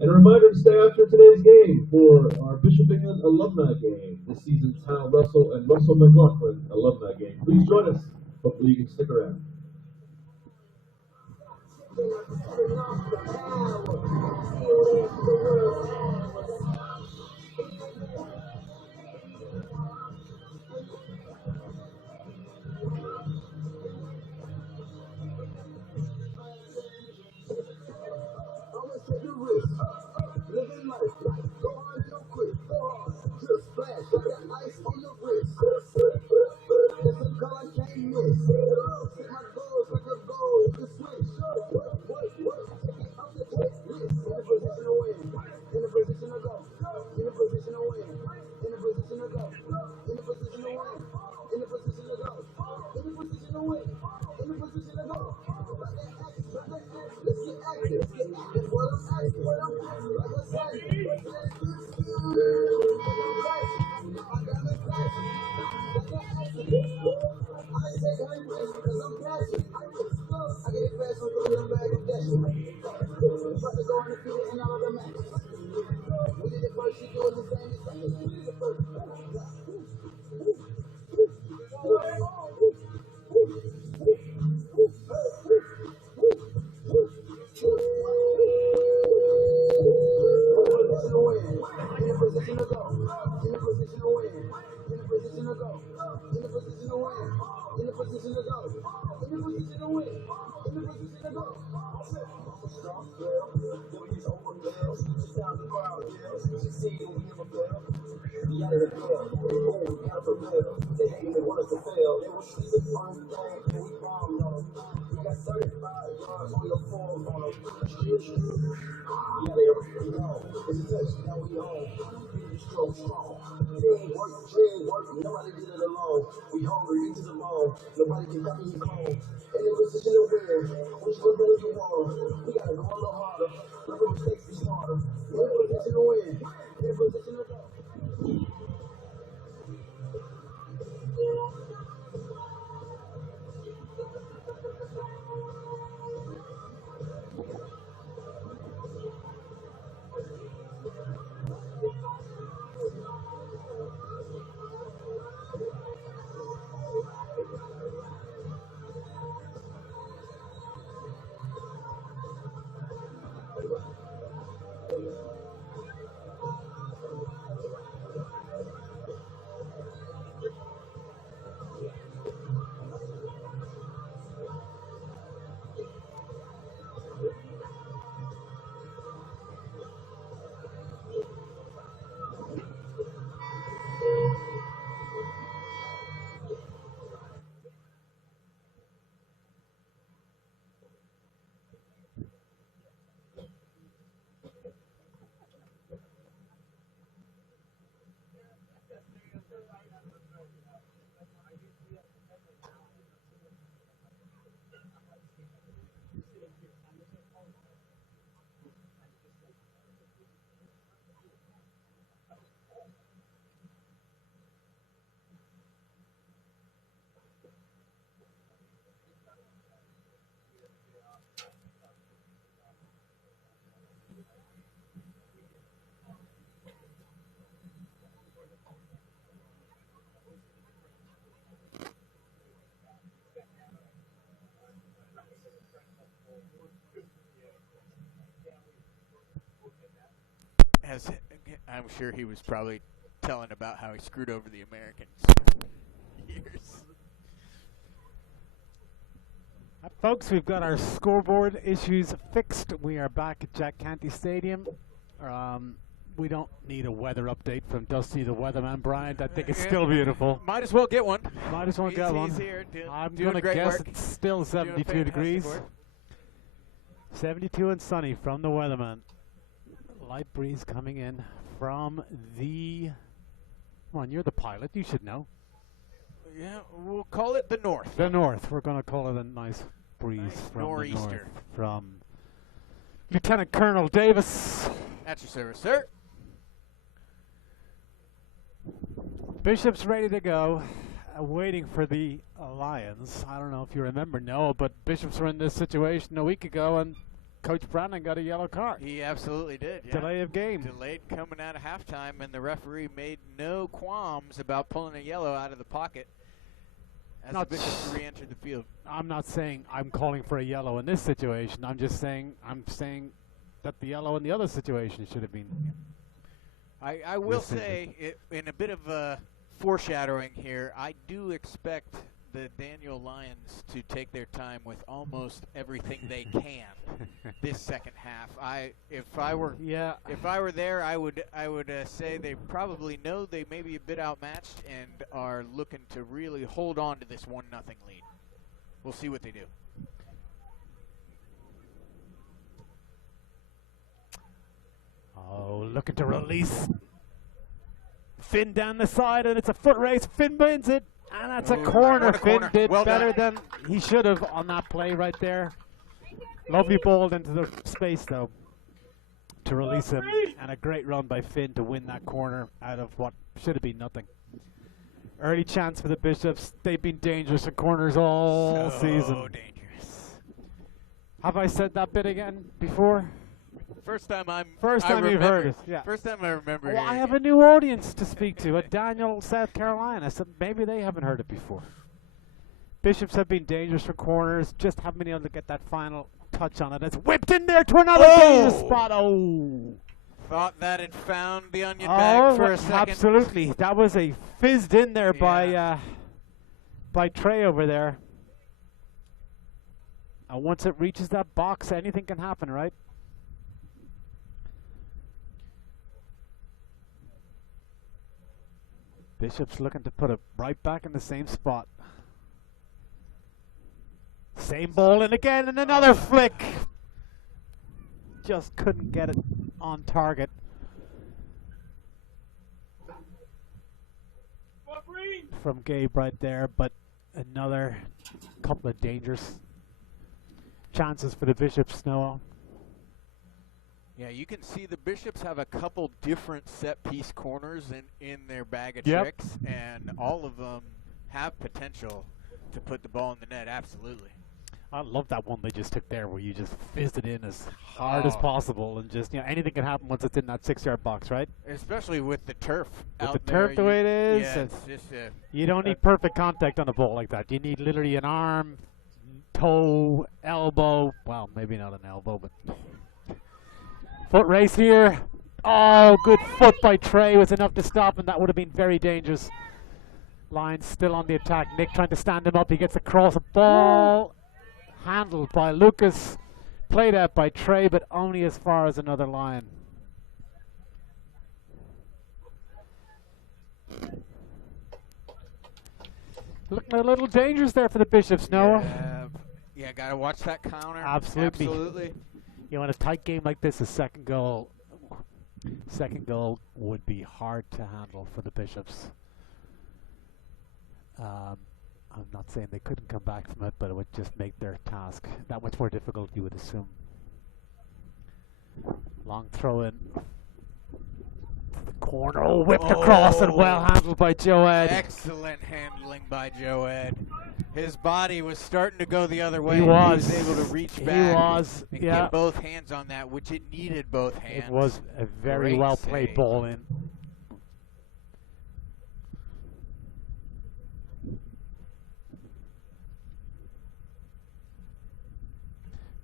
And a reminder to stay after today's game for our Bishop England alumni game, this season's Hal Russell and Russell McLaughlin alumni game. Please join us. Hopefully you can stick around. Living life, go hard, go quick, go hard, just flash, I got ice on the wrist. That's a call I can't miss. Set my goals like a goal, the switch. Take it off the checklist. In a position to win, in a position to go, in a position to win, in a position to go, in a position to win, in a position to go, in a position to win, in a position to go. Let's get active, that's what I'm asking, like I said, I say high risk because I'm passionate. I get it fast on the bag of dashing. About to go undefeated in all of the matches. We did it first, she doing the same as second. We did it first. In a position to go, in a position to win, in a position to go, in a position to win, in a position to go. In the position to win. In the position to go. Strong, yeah. It's over, yeah. Just out the crowd, yeah. Succeed and we never fail. We out of the hell. Boom, we gotta prevail. They hate me, want us to fail. They want to see the first thing, and we bombed on them. We got 35 yards on the form on them. Yeah, they already know. It's a touchdown we own. Finish strong, strong. Teamwork, nobody did it alone. We hungry into the bone. Nobody can copy your clone. In the position to win. What you gonna do when you want? We gotta go a little harder. Make the mistakes be smarter. In the position to win. In the position to go. As I'm sure he was probably telling about how he screwed over the Americans for years. Folks, we've got our scoreboard issues fixed. We are back at Jack Canty Stadium. We don't need a weather update from Dusty the Weatherman, Brian. I think it's still beautiful. Might as well get one. Might as well get one. He's here I'm doing going to great guess work. it's still 72 degrees. 72 and sunny from the Weatherman. Light breeze coming in from the... Come on, you're the pilot. You should know. Yeah, we'll call it the north. The north. We're going to call it a nice breeze from nor'easter. the north. From Lieutenant Colonel Davis. At your service, sir. Bishop's ready to go, waiting for the Lions. I don't know if you remember, Noah, but Bishops were in this situation a week ago, and Coach Brandon got a yellow card. He absolutely did. Yeah. Delay of game. Delayed coming out of halftime, and the referee made no qualms about pulling a yellow out of the pocket as the Bishops re-entered the field. I'm not saying I'm calling for a yellow in this situation. I'm just saying that the yellow in the other situation should have been. I will say, in a bit of foreshadowing here, I do expect the Daniel Lions to take their time with almost everything they can this second half. If I were there, I would say they probably know they may be a bit outmatched and are looking to really hold on to this 1-0 lead. We'll see what they do. Oh, looking to release. Finn down the side, and it's a foot race. Finn wins it, and that's a corner. Finn did better than he should have on that play right there. Lovely ball into the space, though, to release him, and a great run by Finn to win that corner out of what should have been nothing. Early chance for the Bishops. They've been dangerous in corners all season. So dangerous. Have I said that bit again before? First time you've heard it. Yeah. First time I remember. Well, I have a new audience to speak to at Daniel, South Carolina, so maybe they haven't heard it before. Bishops have been dangerous for corners, just haven't been able to get that final touch on it. It's whipped in there to another dangerous spot. Oh! Thought that had found the onion bag for a second. Absolutely. That was a fizzed in there by Trey over there. And once it reaches that box, anything can happen, right? Bishop's looking to put it right back in the same spot. Same ball in again, and another flick. Just couldn't get it on target. From Gabe right there, but another couple of dangerous chances for the Bishops, Noah. Yeah, you can see the Bishops have a couple different set-piece corners in their bag of Yep. tricks, and all of them have potential to put the ball in the net, absolutely. I love that one they just took there where you just fizzed it in as hard as possible, and just, anything can happen once it's in that 6-yard box, right? Especially with the turf With out the there. turf the way it is, Yeah, and it's just you don't need perfect contact on a ball like that. You need literally an arm, toe, elbow. Well, maybe not an elbow, but foot race here. Oh, good foot by Trey was enough to stop, and that would have been very dangerous. Lions still on the attack. Nick trying to stand him up. He gets across a ball. Handled by Lucas. Played out by Trey, but only as far as another Lion. Looking a little dangerous there for the Bishops, Noah. Yeah, got to watch that counter. Absolutely. Absolutely. In a tight game like this, a second goal would be hard to handle for the Bishops. I'm not saying they couldn't come back from it, but it would just make their task that much more difficult, you would assume. Long throw in. The corner, whipped across and well handled by Joe Ed. Excellent handling by Joe Ed. His body was starting to go the other way. He was able to reach back. He was, and yeah. get both hands on that, which it needed both hands. It was a very Great well played save. ball in.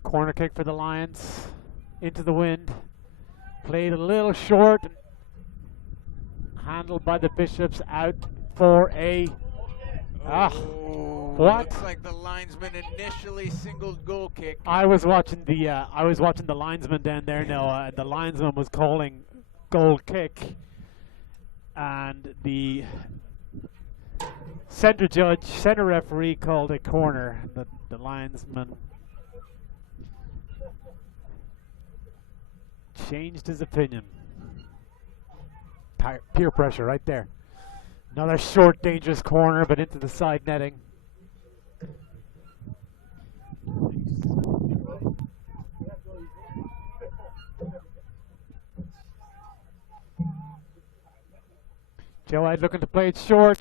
Corner kick for the Lions. Into the wind. Played a little short. Handled by the Bishops, out for a... what? Looks like the linesman initially singled goal kick. I was watching the linesman down there, Noah, and the linesman was calling goal kick, and the center referee called a corner. The linesman changed his opinion. Peer pressure right there. Another short, dangerous corner, but into the side netting. Joe Ed looking to play it short.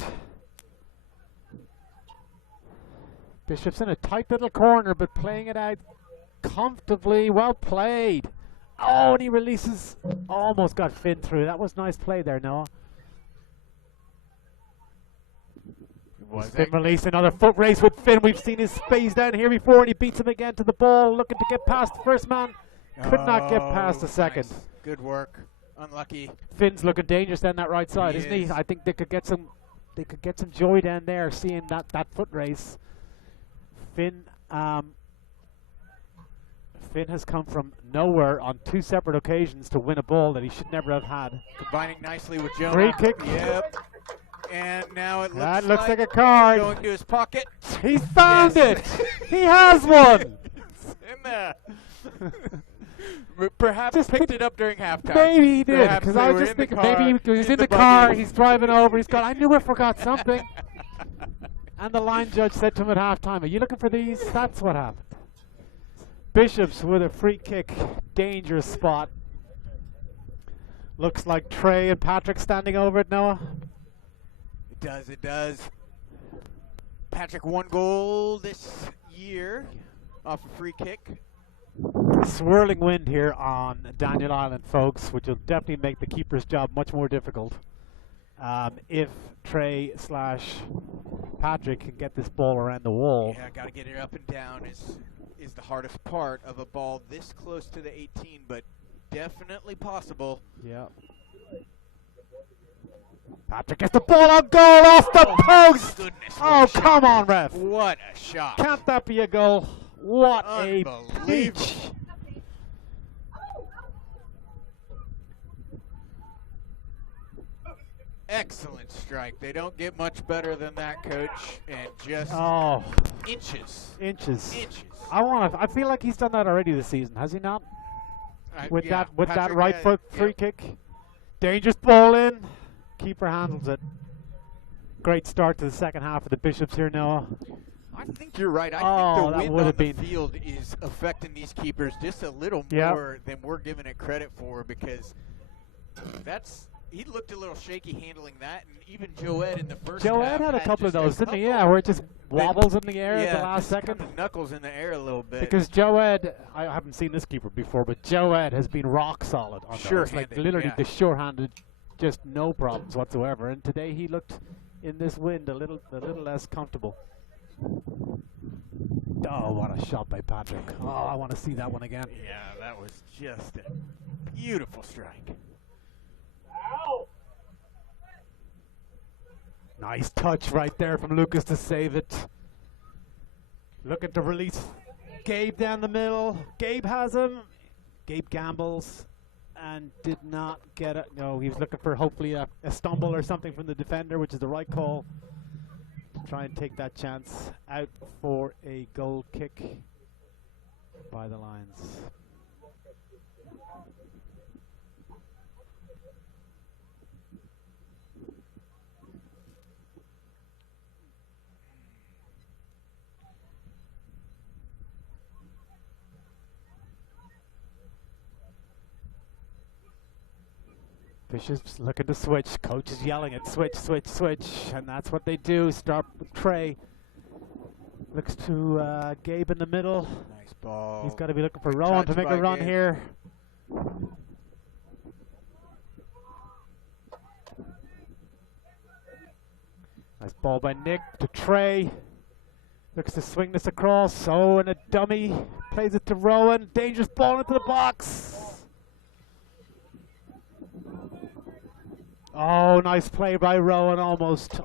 Bishop's in a tight little corner, but playing it out comfortably. Well played. Oh, and he releases. Almost got Finn through. That was nice play there, Noah. Finn release, another foot race with Finn. We've seen his space down here before, and he beats him again to the ball, looking to get past the first man. Could not get past the second. Nice. Good work. Unlucky. Finn's looking dangerous down that right side, isn't he? is. I think they could get some joy down there seeing that foot race. Finn has come from nowhere on 2 separate occasions to win a ball that he should never have had. Combining nicely with Jonah. Free kick. Yep. And now it That looks like a it's card. going to his pocket. He's found Yes. it. He has one. It's in there. Perhaps Just picked pick- it up during halftime. Maybe he did, Perhaps because they I were was just in the thinking car, maybe he's in the buggy. car, he's driving over, he's got, I knew I forgot something. And the line judge said to him at halftime, are you looking for these? That's what happened. Bishops with a free kick, dangerous spot. Looks like Trey and Patrick standing over it, Noah. It does. Patrick, 1 goal this year off a free kick. Swirling wind here on Daniel Island, folks, which will definitely make the keeper's job much more difficult. If Trey / Patrick can get this ball around the wall. Yeah, got to get it up and down is the hardest part of a ball this close to the 18, but definitely possible. Yeah. Patrick gets the ball on goal off the post. Goodness. Oh, what a come shot. on, ref. What a shot. Can't that be a goal? What a Unbelievable. peach! Excellent strike. They don't get much better than that, Coach, and just Oh, inches. inches. Inches. I feel like he's done that already this season, has he not? With Yeah, that Patrick right had- foot free yep. kick. Dangerous ball in. Keeper handles it. Great start to the second half of the Bishops here, Noah. I think you're right. I Oh, think that the wind would on have the been- field is affecting these keepers just a little Yep. more than we're giving it credit for, because he looked a little shaky handling that, and even Joe Ed in the first Joe half Ed had a couple of just those, didn't he? Yeah, couple where it just that- wobbles in the air at the yeah, last just second. kinda knuckles in the air a little bit. Because Joe Ed, I haven't seen this keeper before, but Joe Ed has been rock solid on those. Like Sure-handed, literally yeah. the sure-handed, just no problems whatsoever. And today he looked in this wind a little less comfortable. Oh, what a shot by Patrick! Oh, I want to see that one again. Yeah, that was just a beautiful strike. Ow! Nice touch right there from Lucas to save it. Looking to release Gabe down the middle. Gabe has him. Gabe gambles and did not get it. No, he was looking for hopefully a stumble or something from the defender, which is the right call. To try and take that chance out for a goal kick by the Lions. Bishop's looking to switch. Coach is yelling at switch, switch, switch. And that's what they do. Start with Trey. Looks to Gabe in the middle. Nice ball. He's got to be looking for Rowan to touch make by a run Gabe. here. Nice ball by Nick to Trey. Looks to swing this across. Oh, and a dummy. Plays it to Rowan. Dangerous ball into the box. Oh, nice play by Rowan. Almost.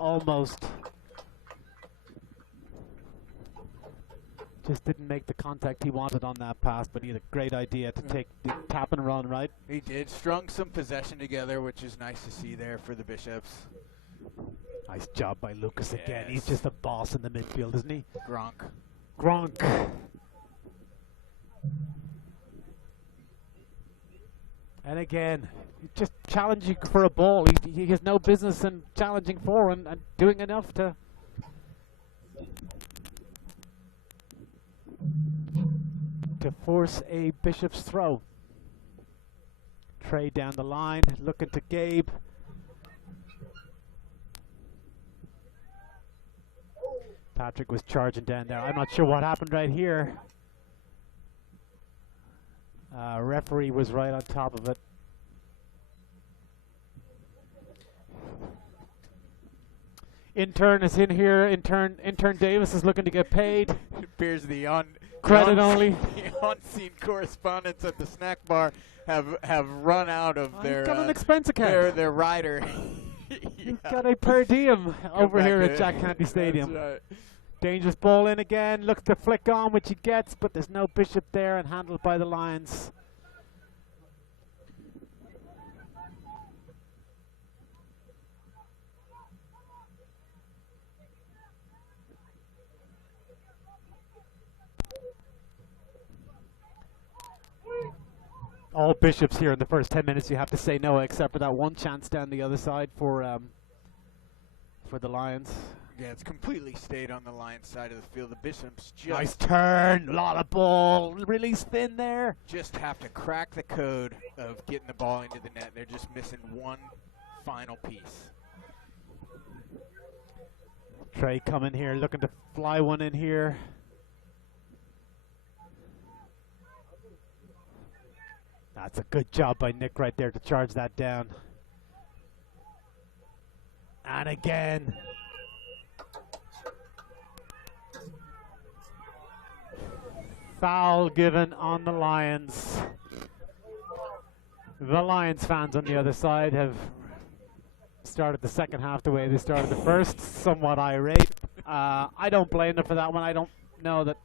Just didn't make the contact he wanted on that pass, but he had a great idea to take the tap and run, right? He did. Strung some possession together, which is nice to see there for the Bishops. Nice job by Lucas again. He's Yes. just a boss in the midfield, isn't he? Gronk. And again, just challenging for a ball. He has no business in challenging for and doing enough to force a Bishop's throw. Trey down the line, looking to Gabe. Patrick was charging down there. I'm not sure what happened right here. Referee was right on top of it. Intern is in here. Intern Davis is looking to get paid. It appears the Credit only. The on-scene correspondents at the snack bar have run out of He's their got an expense account. their rider. He's got a per diem over back here to at it. Jack Candy Stadium. That's right. Dangerous ball in again. Looks to flick on, which he gets, but there's no Bishop there and handled by the Lions. All Bishops here in the first 10 minutes, you have to say no, except for that one chance down the other side for the Lions. Yeah, it's completely stayed on the Lions side of the field. The Bishops Nice turn, lot of ball, release thin there. just have to crack the code of getting the ball into the net. They're just missing one final piece. Trey coming here, looking to fly one in here. That's a good job by Nick right there to charge that down. And again. Foul given on the Lions. The Lions fans on the other side have started the second half the way they started the first, somewhat irate. I don't blame them for that one. I don't know that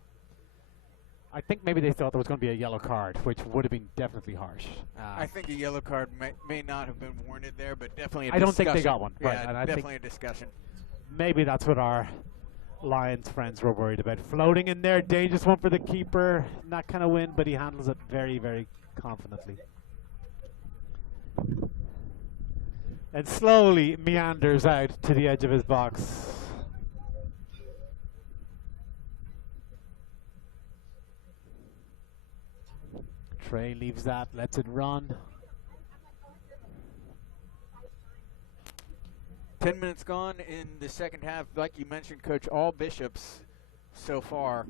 I think maybe they thought there was going to be a yellow card, which would have been definitely harsh. I think a yellow card may not have been warranted there, but definitely a I discussion. don't think they got one. Right, Yeah, and I think definitely a discussion. maybe that's what our Lions friends were worried about. Floating in there, dangerous one for the keeper. Not kind of win, but he handles it very, very confidently. And slowly meanders out to the edge of his box. Trey leaves that, lets it run. 10 minutes gone in the second half. Like you mentioned, Coach, all bishops so far.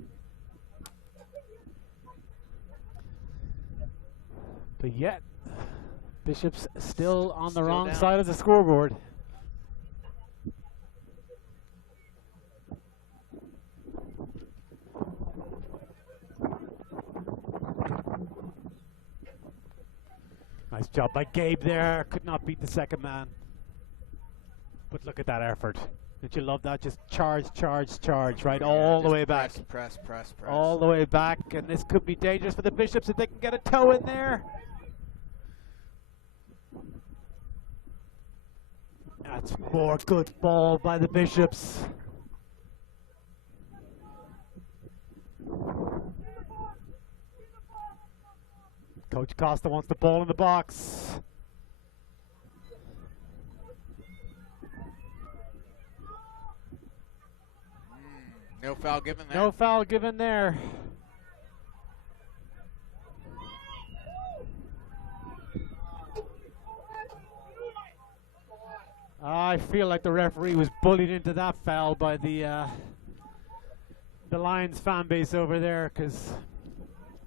But yet, Bishop's still on the Still wrong down. side of the scoreboard. Nice job by Gabe there. Could not beat the second man. But look at that effort. Did you love that? Just charge, charge, charge, right? All the Just way back. Press. All the way back. And this could be dangerous for the Bishops if they can get a toe in there. That's more good ball by the Bishops. Coach Costa wants the ball in the box. No foul given there. No foul given there. I feel like the referee was bullied into that foul by the Lions fan base over there, because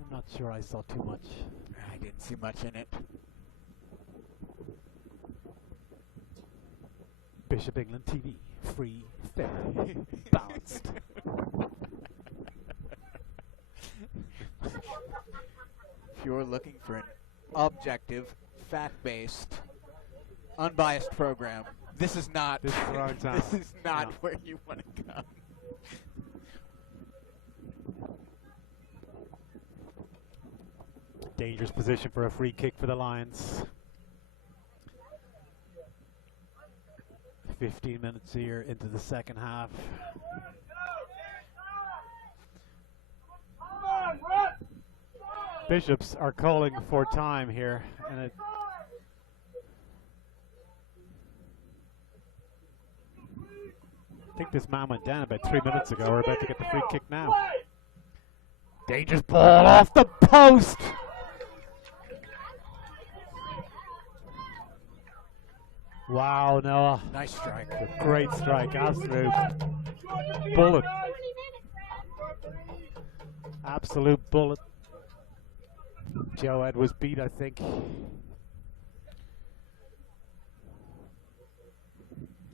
I'm not sure I saw too much. I didn't see much in it. Bishop England TV, free, fair, balanced. If you're looking for an objective, fact-based, unbiased program, this is not. This is the wrong time. This is not No. where you want to come. Dangerous position for a free kick for the Lions. 15 minutes here into the second half. Bishops are calling for time here, and I think this man went down about 3 minutes ago. We're about to get the free kick now. Dangerous ball off the post. Wow, Noah. Nice strike. A great strike. Absolute bullet. Absolute bullet. Joe Ed was beat, I think.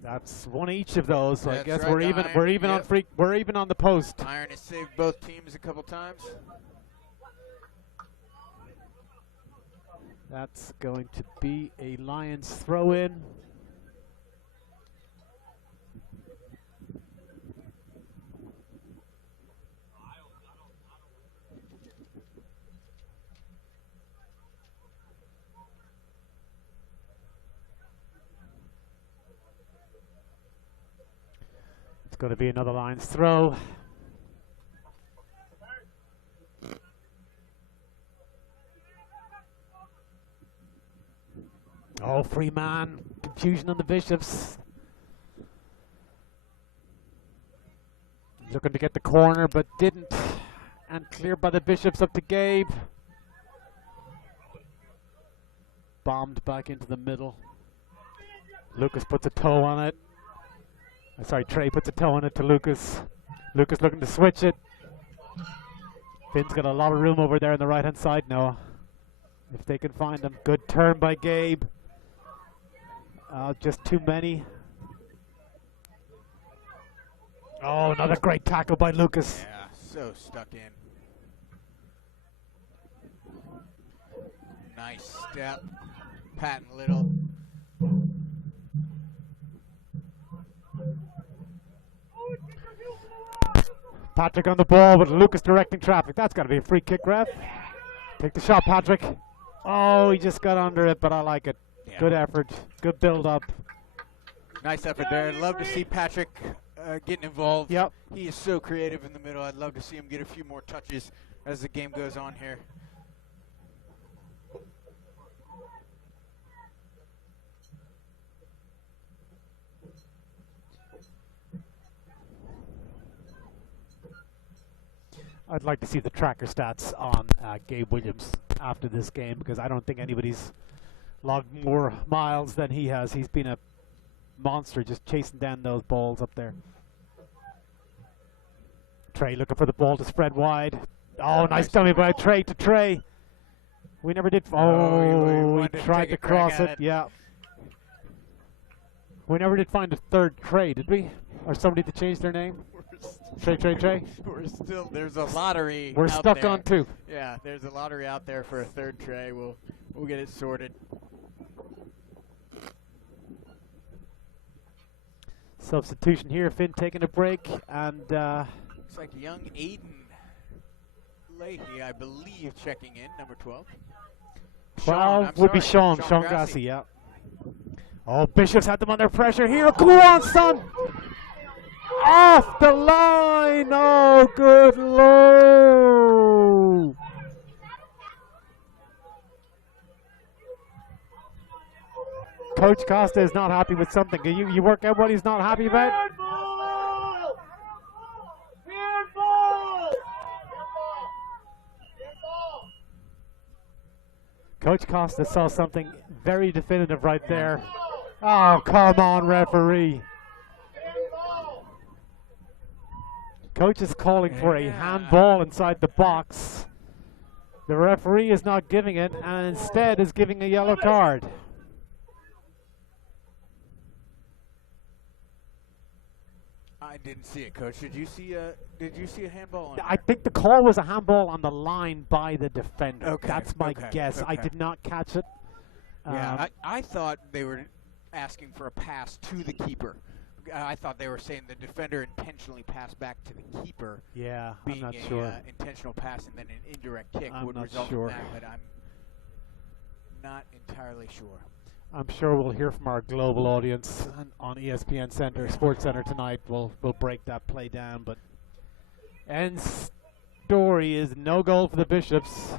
That's one each of those, so I That's guess right, we're even. Iron. We're even on Yep. free. We're even on the post. Iron has saved both teams a couple times. That's going to be a Lions throw in. It's going to be another Lions throw. Oh, free man. Confusion on the Bishops. Looking to get the corner, but didn't. And cleared by the Bishops up to Gabe. Bombed back into the middle. Lucas puts a toe on it. Sorry, Trey puts a toe on it to Lucas. Lucas looking to switch it. Finn's got a lot of room over there on the right-hand side, Noah. If they can find him. Good turn by Gabe. Just too many. Oh, another great tackle by Lucas. Yeah, so stuck in. Nice step. Patton Little. Patrick on the ball with Lucas directing traffic. That's got to be a free kick, ref. Take the shot, Patrick. Oh, he just got under it, but I like it. Yeah. Good effort. Good build-up. Nice effort there. I'd love to see Patrick getting involved. Yep. He is so creative in the middle. I'd love to see him get a few more touches as the game goes on here. I'd like to see the tracker stats on Gabe Williams after this game, because I don't think anybody's logged more miles than he has. He's been a monster just chasing down those balls up there. Trey looking for the ball to spread wide. Oh, nice dummy by Trey to Trey. We never did. Oh, he tried to cross it. Yeah. We never did find a third Trey, did we? Or somebody to change their name? Trey. We're still, there's a lottery. We're out stuck there. on 2. Yeah, there's a lottery out there for a third Trey. We'll get it sorted. Substitution here. Finn taking a break, and Looks like young Aiden Leahy, I believe, checking in, number 12. 12 would be Sean Grassi. Grassi, yeah. Oh, Bishop's had them under pressure here. Go on, son! Off the line! Oh, good lord! Coach Costa is not happy with something. Can you work out what he's not happy about? Handball! Handball! Coach Costa saw something very definitive right there. Oh, come on, referee. Coach is calling for a handball inside the box. The referee is not giving it, and instead is giving a yellow card. I didn't see it, Coach. Did you see a handball on I think the call was a handball on the line by the defender. Okay, That's my guess. I okay. did not catch it. Yeah, I thought they were asking for a pass to the keeper. I thought they were saying the defender intentionally passed back to the keeper. Yeah, I'm being not a sure. Intentional pass and then an indirect kick I'm would not result sure. in that, but I'm not entirely sure. I'm sure we'll hear from our global audience on ESPN Center, Sports Center tonight. We'll break that play down, but end story is no goal for the Bishops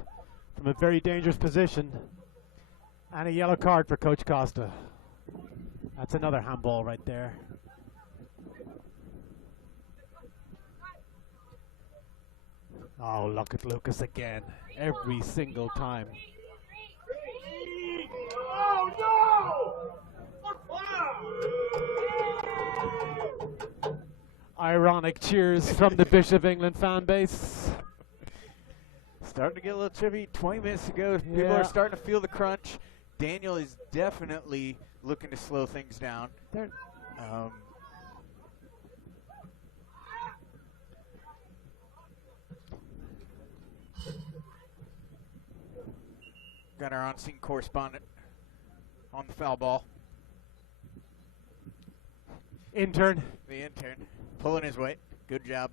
from a very dangerous position, and a yellow card for Coach Costa. That's another handball right there. Oh, look at Lucas again, every single time. Oh no! Ironic cheers from the Bishop England fan base. Starting to get a little chippy. 20 minutes ago, people Yeah. are starting to feel the crunch. Daniel is definitely looking to slow things down. Got our on-scene correspondent on the foul ball. Intern, The intern pulling his weight. Good job.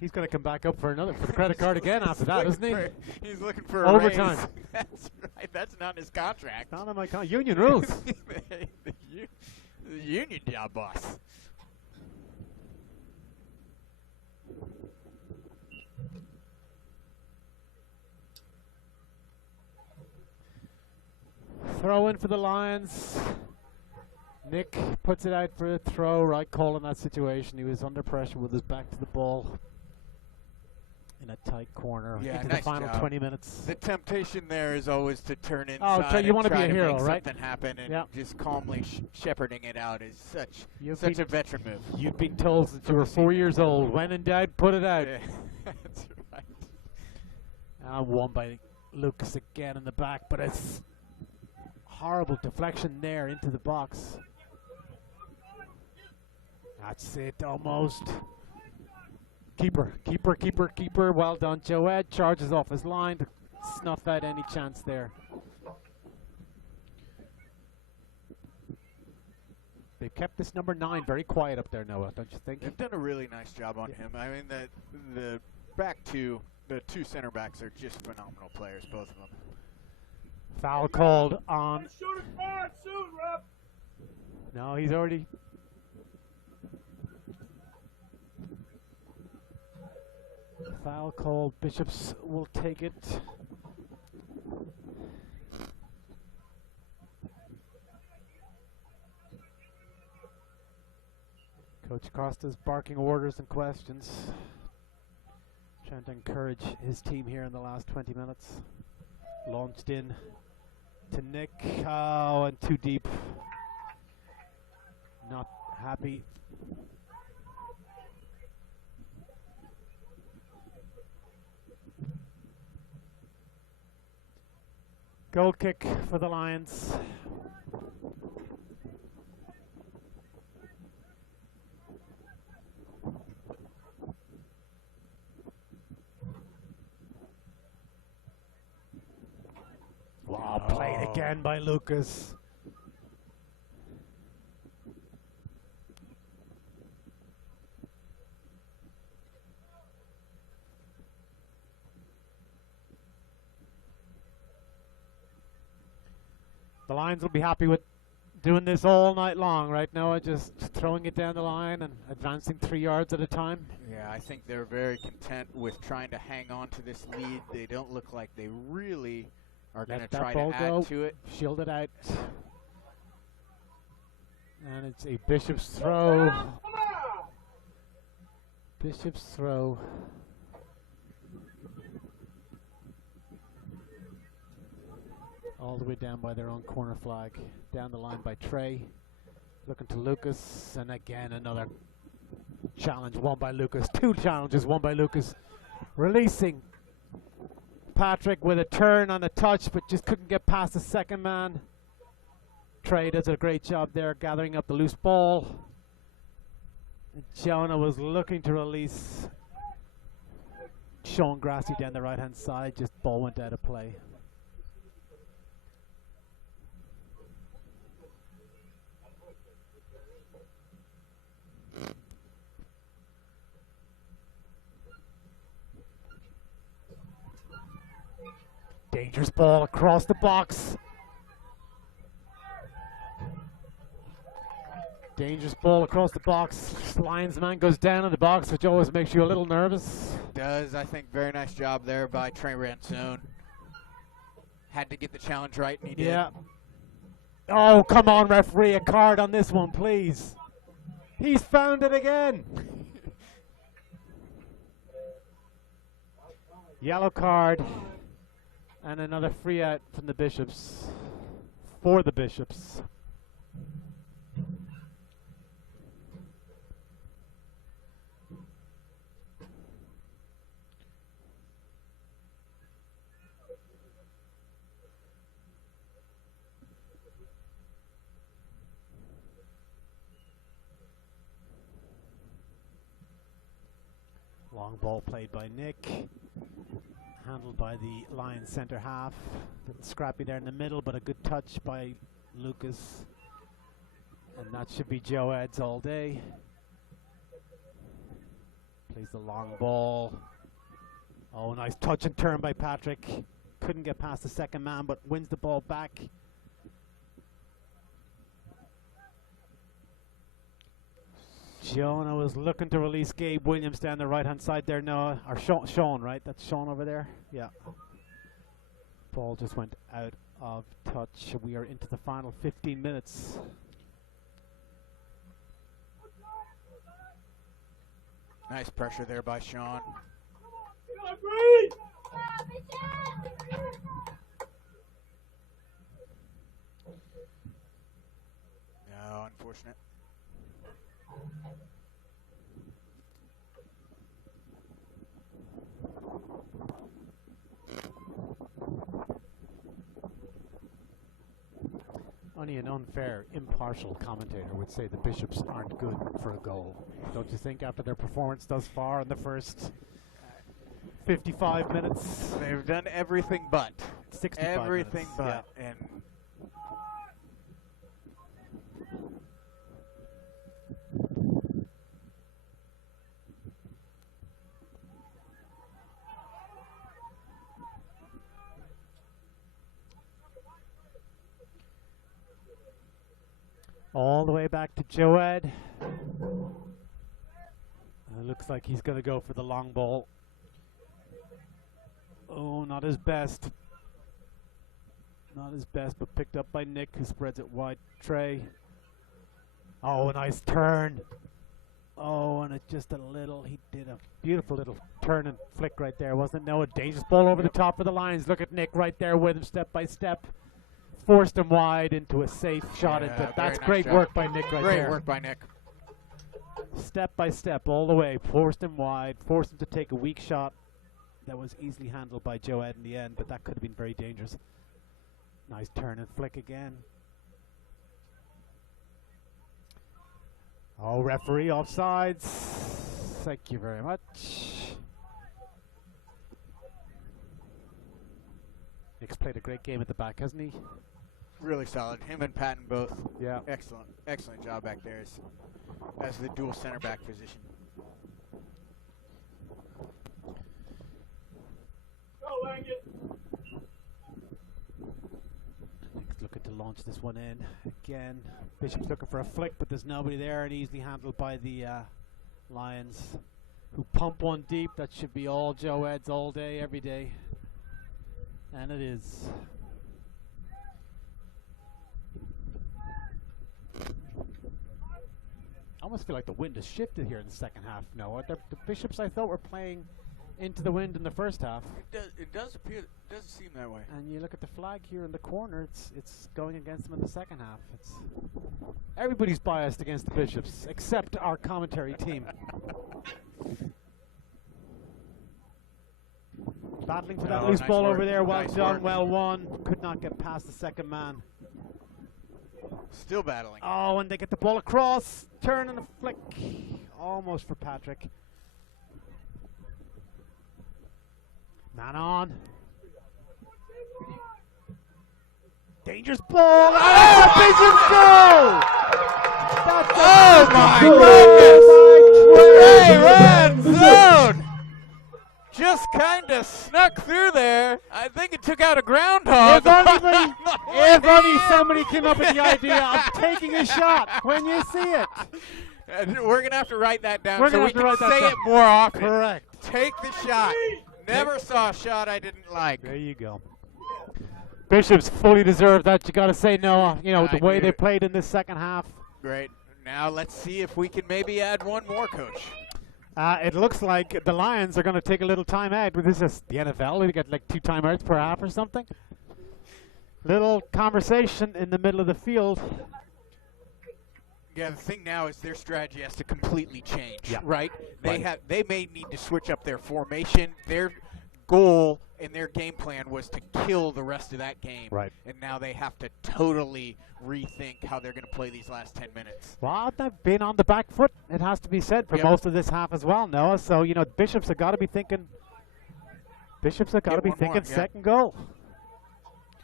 he's going to come back up for the credit card again after that, isn't he? He's looking for a Overtime. raise. That's right. That's not his contract. Not on my union rules. the union job, boss. Throw in for the Lions. Nick puts it out for a throw. Right call in that situation. He was under pressure with his back to the ball in a tight corner Yeah, into nice the final job. 20 minutes. The temptation there is always to turn inside. Oh, so you and want to be try a hero, make right? Something happen, and Yep. just calmly shepherding it out is such You've a been- veteran move. You've been told since you were 4 years old. When in doubt, put it out. Yeah, that's right. Won by Lucas again in the back, but it's horrible deflection there into the box. That's it, almost. Keeper. Well done, Joe Ed. Charges off his line to snuff out any chance there. They've kept this number 9 very quiet up there, Noah, don't you think? They've done a really nice job on him. I mean, the two center backs are just phenomenal players, both of them. Foul called on. Shoot it hard soon, Rob. No, he's already. Foul called. Bishops will take it. Coach Costa's barking orders and questions. Trying to encourage his team here in the last 20 minutes. Launched in to Nick. Oh, and too deep. Not happy. Goal kick for the Lions. Wow, played again by Lucas. The Lions will be happy with doing this all night long, right, Noah? Just throwing it down the line and advancing 3 yards at a time. Yeah, I think they're very content with trying to hang on to this lead. They don't look like they really are going to try to add to it. Shield it out. And it's a Bishop's throw. Bishop's throw. All the way down by their own corner flag. Down the line by Trey. Looking to Lucas. And again another challenge won by Lucas. 2 challenges won by Lucas. Releasing Patrick with a turn on a touch, but just couldn't get past the second man. Trey does a great job there gathering up the loose ball. And Jonah was looking to release Sean Grassi down the right hand side. Just ball went out of play. Dangerous ball across the box. Dangerous ball across the box. Lions man goes down in the box, which always makes you a little nervous. Does, I think, very nice job there by Trey Ransone. Had to get the challenge right, and he did. Yeah. Oh, come on, referee, a card on this one, please. He's found it again. Yellow card. And another free out from the Bishops. For the Bishops. Long ball played by Nick. Handled by the Lions centre half. Bit scrappy there in the middle, but a good touch by Lucas. And that should be Joe Eds all day. Plays the long ball. Oh, nice touch and turn by Patrick. Couldn't get past the second man, but wins the ball back. Jonah was looking to release Gabe Williams down the right-hand side there. Noah, or Sean, right? That's Sean over there. Yeah. Ball just went out of touch. We are into the final 15 minutes. Nice pressure there by Sean. No, unfortunate. Only an unfair, impartial commentator would say the Bishops aren't good for a goal. Don't you think, after their performance thus far in the first 55 minutes? They've done everything but. 65 everything minutes. but. Yeah. And All the way back to Joed. It looks like he's going to go for the long ball. Oh, not his best. Not his best, but picked up by Nick, who spreads it wide. Trey. Oh, a nice turn. Oh, and it's just a little, he did a beautiful little turn and flick right there, wasn't it? No, a dangerous ball over the top of the lines. Look at Nick right there with him step by step. Forced him wide into a safe shot. Yeah, That's nice great job. work by Nick right there. Great work by Nick. Step by step, all the way. Forced him wide, forced him to take a weak shot that was easily handled by Joed in the end, but that could have been very dangerous. Nice turn and flick again. Oh, referee, offsides. Thank you very much. Nick's played a great game at the back, hasn't he? Really solid. Him and Patton both. Yeah. Excellent. Excellent job back there as the dual center back position. Go, Langen. Nick's looking to launch this one in. Again, Bishop's looking for a flick, but there's nobody there, and easily handled by the Lions, who pump one deep. That should be all Joed's all day, every day. And it is. I almost feel like the wind has shifted here in the second half. No, the Bishops, I thought, were playing into the wind in the first half. It does appear. It doesn't seem that way. And you look at the flag here in the corner; it's going against them in the second half. Everybody's biased against the Bishops, except our commentary team. Battling for that loose nice ball work. over there. Well Nice done, work. well won. Could not get past the second man. Still battling. Oh, and they get the ball across. Turn and a flick. Almost for Patrick. Man on. Dangerous ball. Oh, Bishops goal! Oh my goodness! Ray Red Zone! Just kind of snuck through there. I think it took out a groundhog. If only somebody came up with the idea of taking a shot when you see it. We're going to have to write that down We're so gonna we have to can write that say down. it more often. Correct. Take the shot. Never saw a shot I didn't like. There you go. Bishops fully deserve that. You got to say, Noah. You know, the way they played in this second half. Great. Now let's see if we can maybe add one more, Coach. It looks like the Lions are going to take a little time out. This is the NFL. They get like 2 timeouts per half or something. Little conversation in the middle of the field. Yeah, the thing now is their strategy has to completely change, Yeah. right? Right. They may need to switch up their formation. Their goal and their game plan was to kill the rest of that game. Right. And now they have to totally rethink how they're going to play these last 10 minutes. Well, they've been on the back foot, it has to be said, for Yep. most of this half as well, Noah. So, you know, Bishops have got to be thinking. Get one more, yeah. Second goal.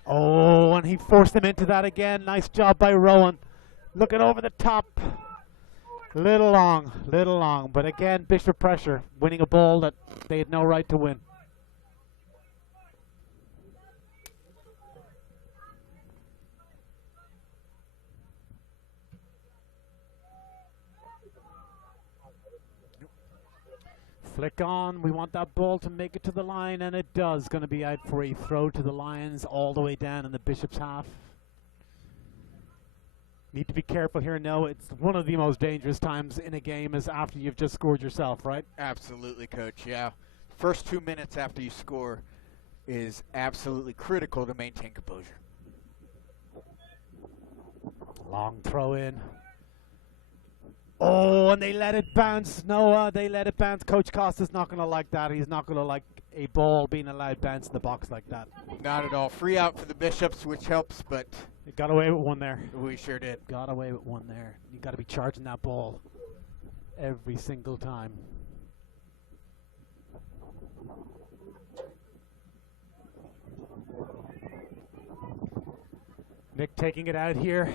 Oh, and he forced them into that again. Nice job by Rowan. Looking over the top. Little long. But again, Bishop pressure, winning a ball that they had no right to win. Flick on. We want that ball to make it to the line, and it does. Going to be out for a throw to the Lions all the way down in the Bishop's half. Need to be careful here. No, it's one of the most dangerous times in a game is after you've just scored yourself, right? Absolutely, Coach, yeah. First 2 minutes after you score is absolutely critical to maintain composure. Long throw in. Oh, and they let it bounce. Noah, they let it bounce. Coach Costa's not going to like that. He's not going to like a ball being allowed bounce in the box like that. Not at all. Free out for the Bishops, which helps, but They got away with one there. we sure did. Got away with one there. You got to be charging that ball every single time. Nick taking it out here,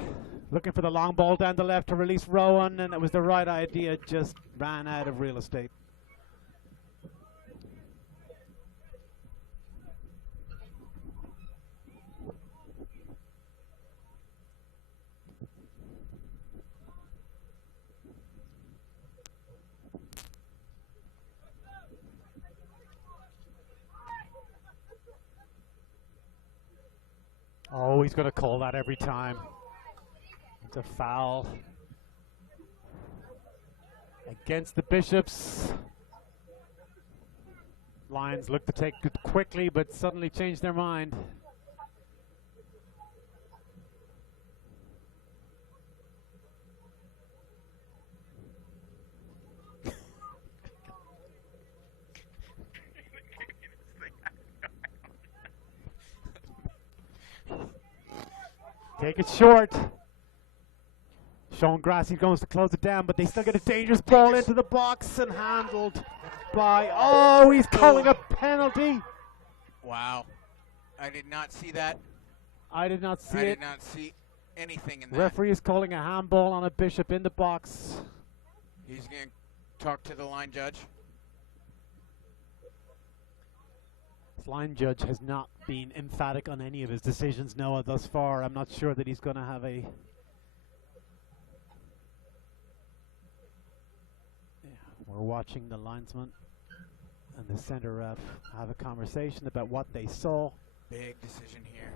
looking for the long ball down the left to release Rowan, and it was the right idea, just ran out of real estate. Oh, he's going to call that every time. It's a foul. Against the Bishops. Lions look to take it quickly, but suddenly change their mind. Take it short. Sean Grassi goes to close it down, but they still get a dangerous ball into the box and handled by... Oh, he's calling a penalty. Wow. I did not see that. I did not see I it. did not see anything in that. Referee is calling a handball on a Bishop in the box. He's going to talk to the line judge. This line judge has not been emphatic on any of his decisions, Noah, thus far. I'm not sure that he's going to have a... We're watching the linesman and the center ref have a conversation about what they saw. Big decision here.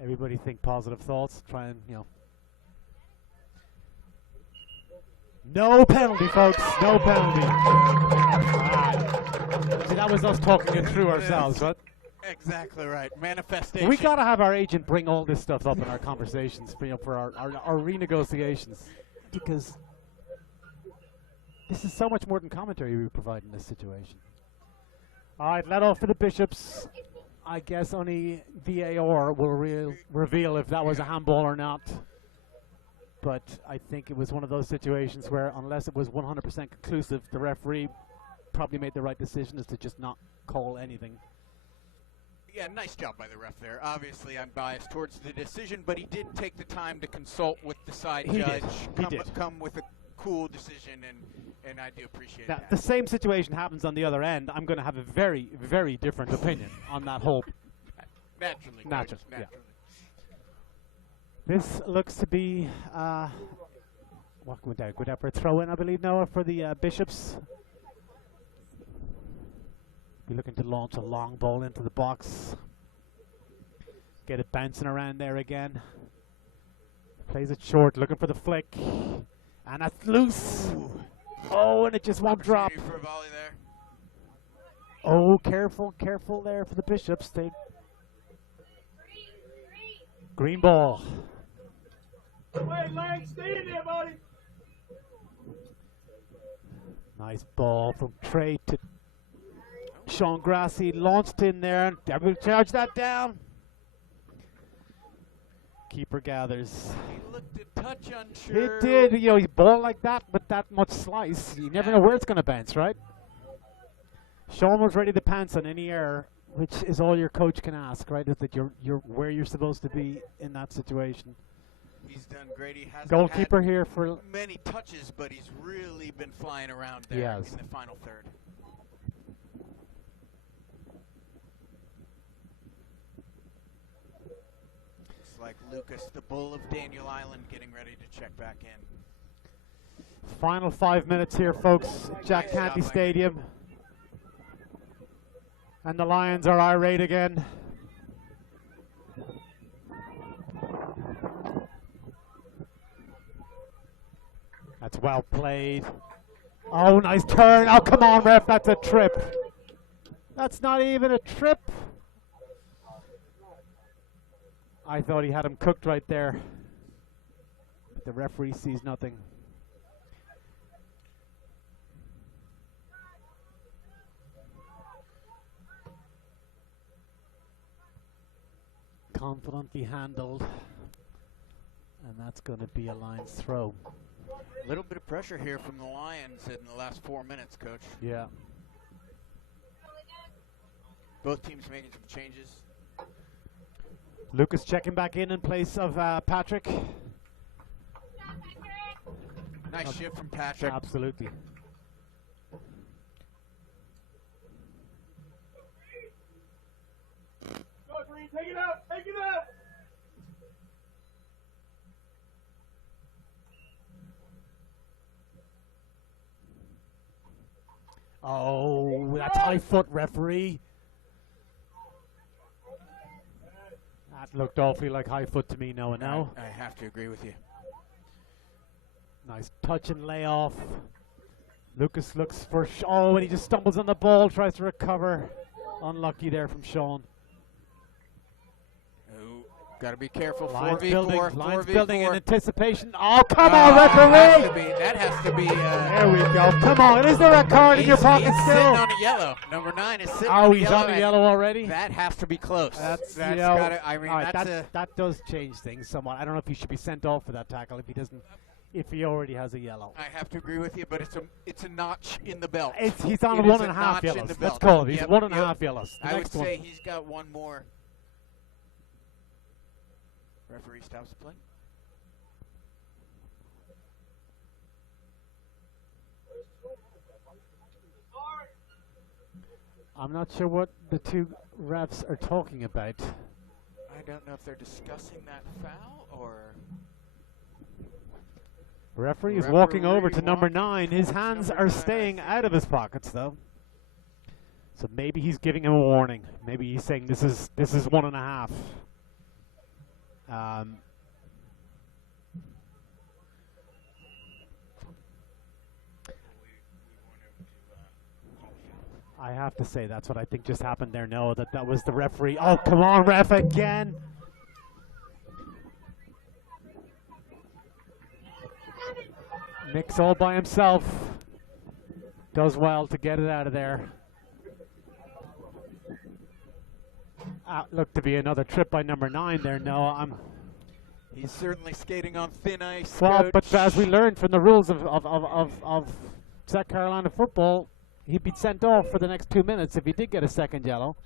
Everybody think positive thoughts. Try and, you know. No penalty, folks. No penalty. See, that was us talking it through ourselves, right? Exactly right. Manifestation. We got to have our agent bring all this stuff up in our conversations for our renegotiations, because this is so much more than commentary we provide in this situation. All right, let off for the Bishops. I guess only VAR will reveal if that was a handball or not. But I think it was one of those situations where, unless it was 100% conclusive, the referee probably made the right decision is to just not call anything. Yeah, nice job by the ref there. Obviously, I'm biased towards the decision, but he did take the time to consult with the side judge. He did. Come with a cool decision, and I do appreciate Now, that. the same situation happens on the other end. I'm going to have a very, very different opinion on that whole. Naturally. Naturally, Coach, yeah. This looks to be what went out for a throw-in, I believe, Noah, for the Bishops. Be looking to launch a long ball into the box. Get it bouncing around there again. Plays it short, looking for the flick. And that's loose. Ooh. Oh, and it just won't drop. For a volley there. Oh, careful, careful there for the Bishops. They green ball. Wait, Lang, stay in there, buddy. Nice ball from Trey to Sean Grassi. Launched in there, and they will charge that down. Keeper gathers. He looked a touch unsure. It did. You know, you ball like that with that much slice, you never know where it's going to bounce, right? Sean was ready to pounce on any error, which is all your coach can ask, right? Is that you're where you're supposed to be in that situation. He's done great. He hasn't Goalkeeper had here for many touches, but he's really been flying around there Yes. in the final third. Looks like Lucas, the bull of Daniel Island, getting ready to check back in. final 5 minutes here, folks. Jack Nice Canty job, Stadium. And the Lions are irate again. That's well played. Oh, nice turn. Oh, come on, ref. That's a trip. That's not even a trip. I thought he had him cooked right there. But the referee sees nothing. Confidently handled. And that's going to be a Lions throw. A little bit of pressure here from the Lions in the last 4 minutes, Coach. Yeah. Both teams making some changes. Lucas checking back in place of Patrick. Nice shift from Patrick. Absolutely. Go, Green, take it out, take it out. Oh, that's high foot, referee. That looked awfully like high foot to me, Noah. No. I have to agree with you. Nice touch and layoff. Lucas looks for oh, and he just stumbles on the ball, tries to recover. Unlucky there from Sean. Got to be careful. Lions 4v4. building, 4v4. Lions building in anticipation. Oh, come on, referee! That has to be. There we go. Come on, is there a card in your pocket he's still? sitting on a yellow. Number 9 is sitting on a Oh, yellow. he's on a yellow already? That has to be close. That's you know, gotta, I mean, all right, that's that does change things somewhat. I don't know if he should be sent off for that tackle if he doesn't, if he already has a yellow. I have to agree with you, but it's a notch in the belt. He's on It one is and a a half notch in yellows. the Let's belt. call it. He's Yep, 1.5 yep. yellows. The I would next one. say he's got one more. Referee stops the play. I'm not sure what the two refs are talking about. I don't know if they're discussing that foul or. Referee is walking over to Referee number walking 9. His hands number are 9, I staying think. out of his pockets, though. So maybe he's giving him a warning. Maybe he's saying this is 1.5. I have to say that's what I think just happened there. No, that was the referee. Oh, come on, ref again. Nick's all by himself. Does well to get it out of there. Looked to be another trip by number 9 there. No, He's certainly skating on thin ice. well, Coach. but as we learned from the rules of South Carolina football, he'd be sent off for the next 2 minutes if he did get a second yellow,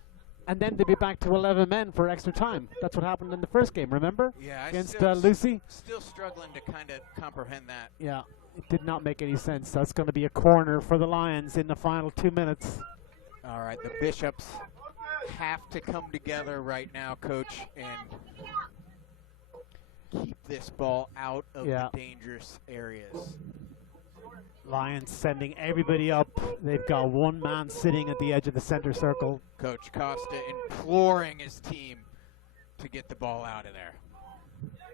and then to be back to 11 men for extra time. That's what happened in the first game, remember? Yeah, Against still, Lucy? Still struggling to kind of comprehend that. Yeah, it did not make any sense. That's going to be a corner for the Lions in the final 2 minutes. All right, the Bishops have to come together right now, Coach, and keep this ball out of the dangerous areas. Lions sending everybody up. They've got one man sitting at the edge of the center circle. Coach Costa imploring his team to get the ball out of there.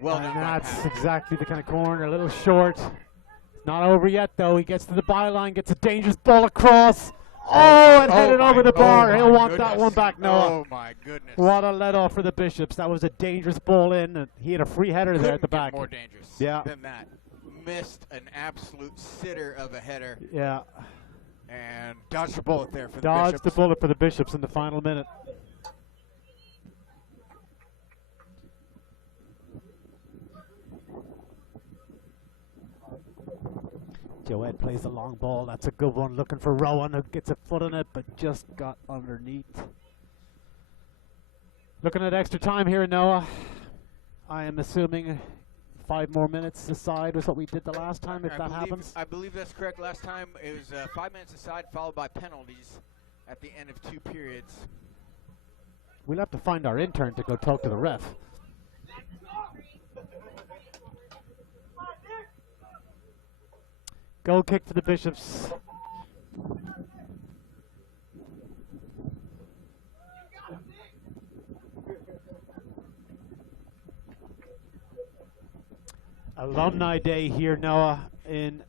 Well done, And by that's Pat. exactly the kind of corner, a little short. It's not over yet, though. He gets to the byline, gets a dangerous ball across. Oh, and headed over the bar. He'll want that one back, Noah. Oh, my goodness. What a let off for the Bishops. That was a dangerous ball in, and he had a free header there at the Couldn't get back. more dangerous than that. Missed an absolute sitter of a header. Yeah. And dodged a bullet there for the Dodged Bishops. the bullet for the Bishops in the final minute. Joed plays the long ball. That's a good one. Looking for Rowan, who gets a foot on it, but just got underneath. Looking at extra time here, Noah. I am assuming 5 more minutes aside was what we did the last time, if that happens. I believe that's correct. Last time it was 5 minutes aside, followed by penalties at the end of 2 periods. We'll have to find our intern to go talk to the ref. Goal kick for the Bishops. Alumni Day here, Noah, in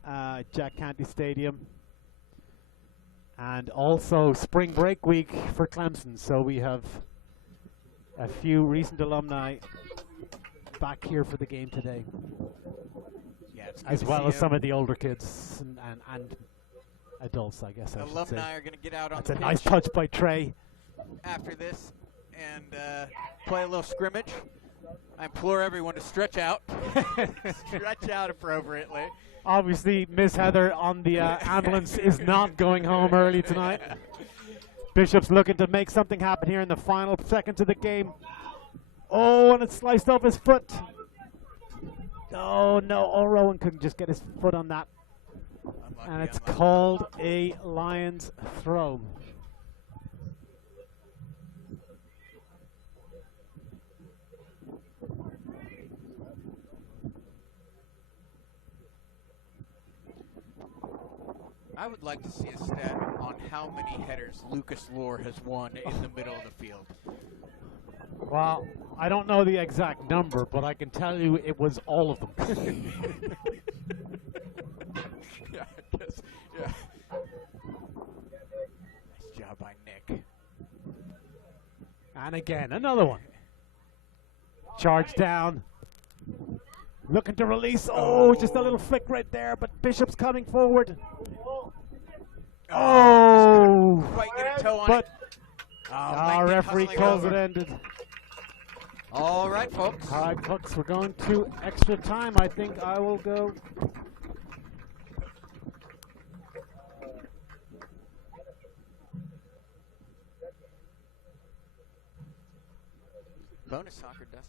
Jack Canty Stadium. And also spring break week for Clemson. So we have a few recent alumni back here for the game today. Yeah, it's good As to well see as some of the older kids and adults, I guess I should say. alumni are going to get out on That's the a pitch nice touch by Trey. after this and play a little scrimmage. I implore everyone to stretch out. Stretch out appropriately. Obviously, Miss Heather on the ambulance is not going home early tonight. Bishop's looking to make something happen here in the final seconds of the game. Oh, and it sliced off his foot. Oh, no. Oh, Rowan couldn't just get his foot on that. Unlucky, And it's unlucky. called a Lions throw. I would like to see a stat on how many headers Lucas Lohr has won in the middle of the field. Well, I don't know the exact number, but I can tell you it was all of them. Yeah, I guess. Yeah. Nice job by Nick. And again, another one. Charge down. Looking to release. Oh, just a little flick right there, but Bishop's coming forward. Oh, Quite get a toe on but it. Oh, our Langdon referee hustling calls over. it ended. All right, folks. All right, folks, we're going to extra time. I think I will go. Bonus soccer, Dustin.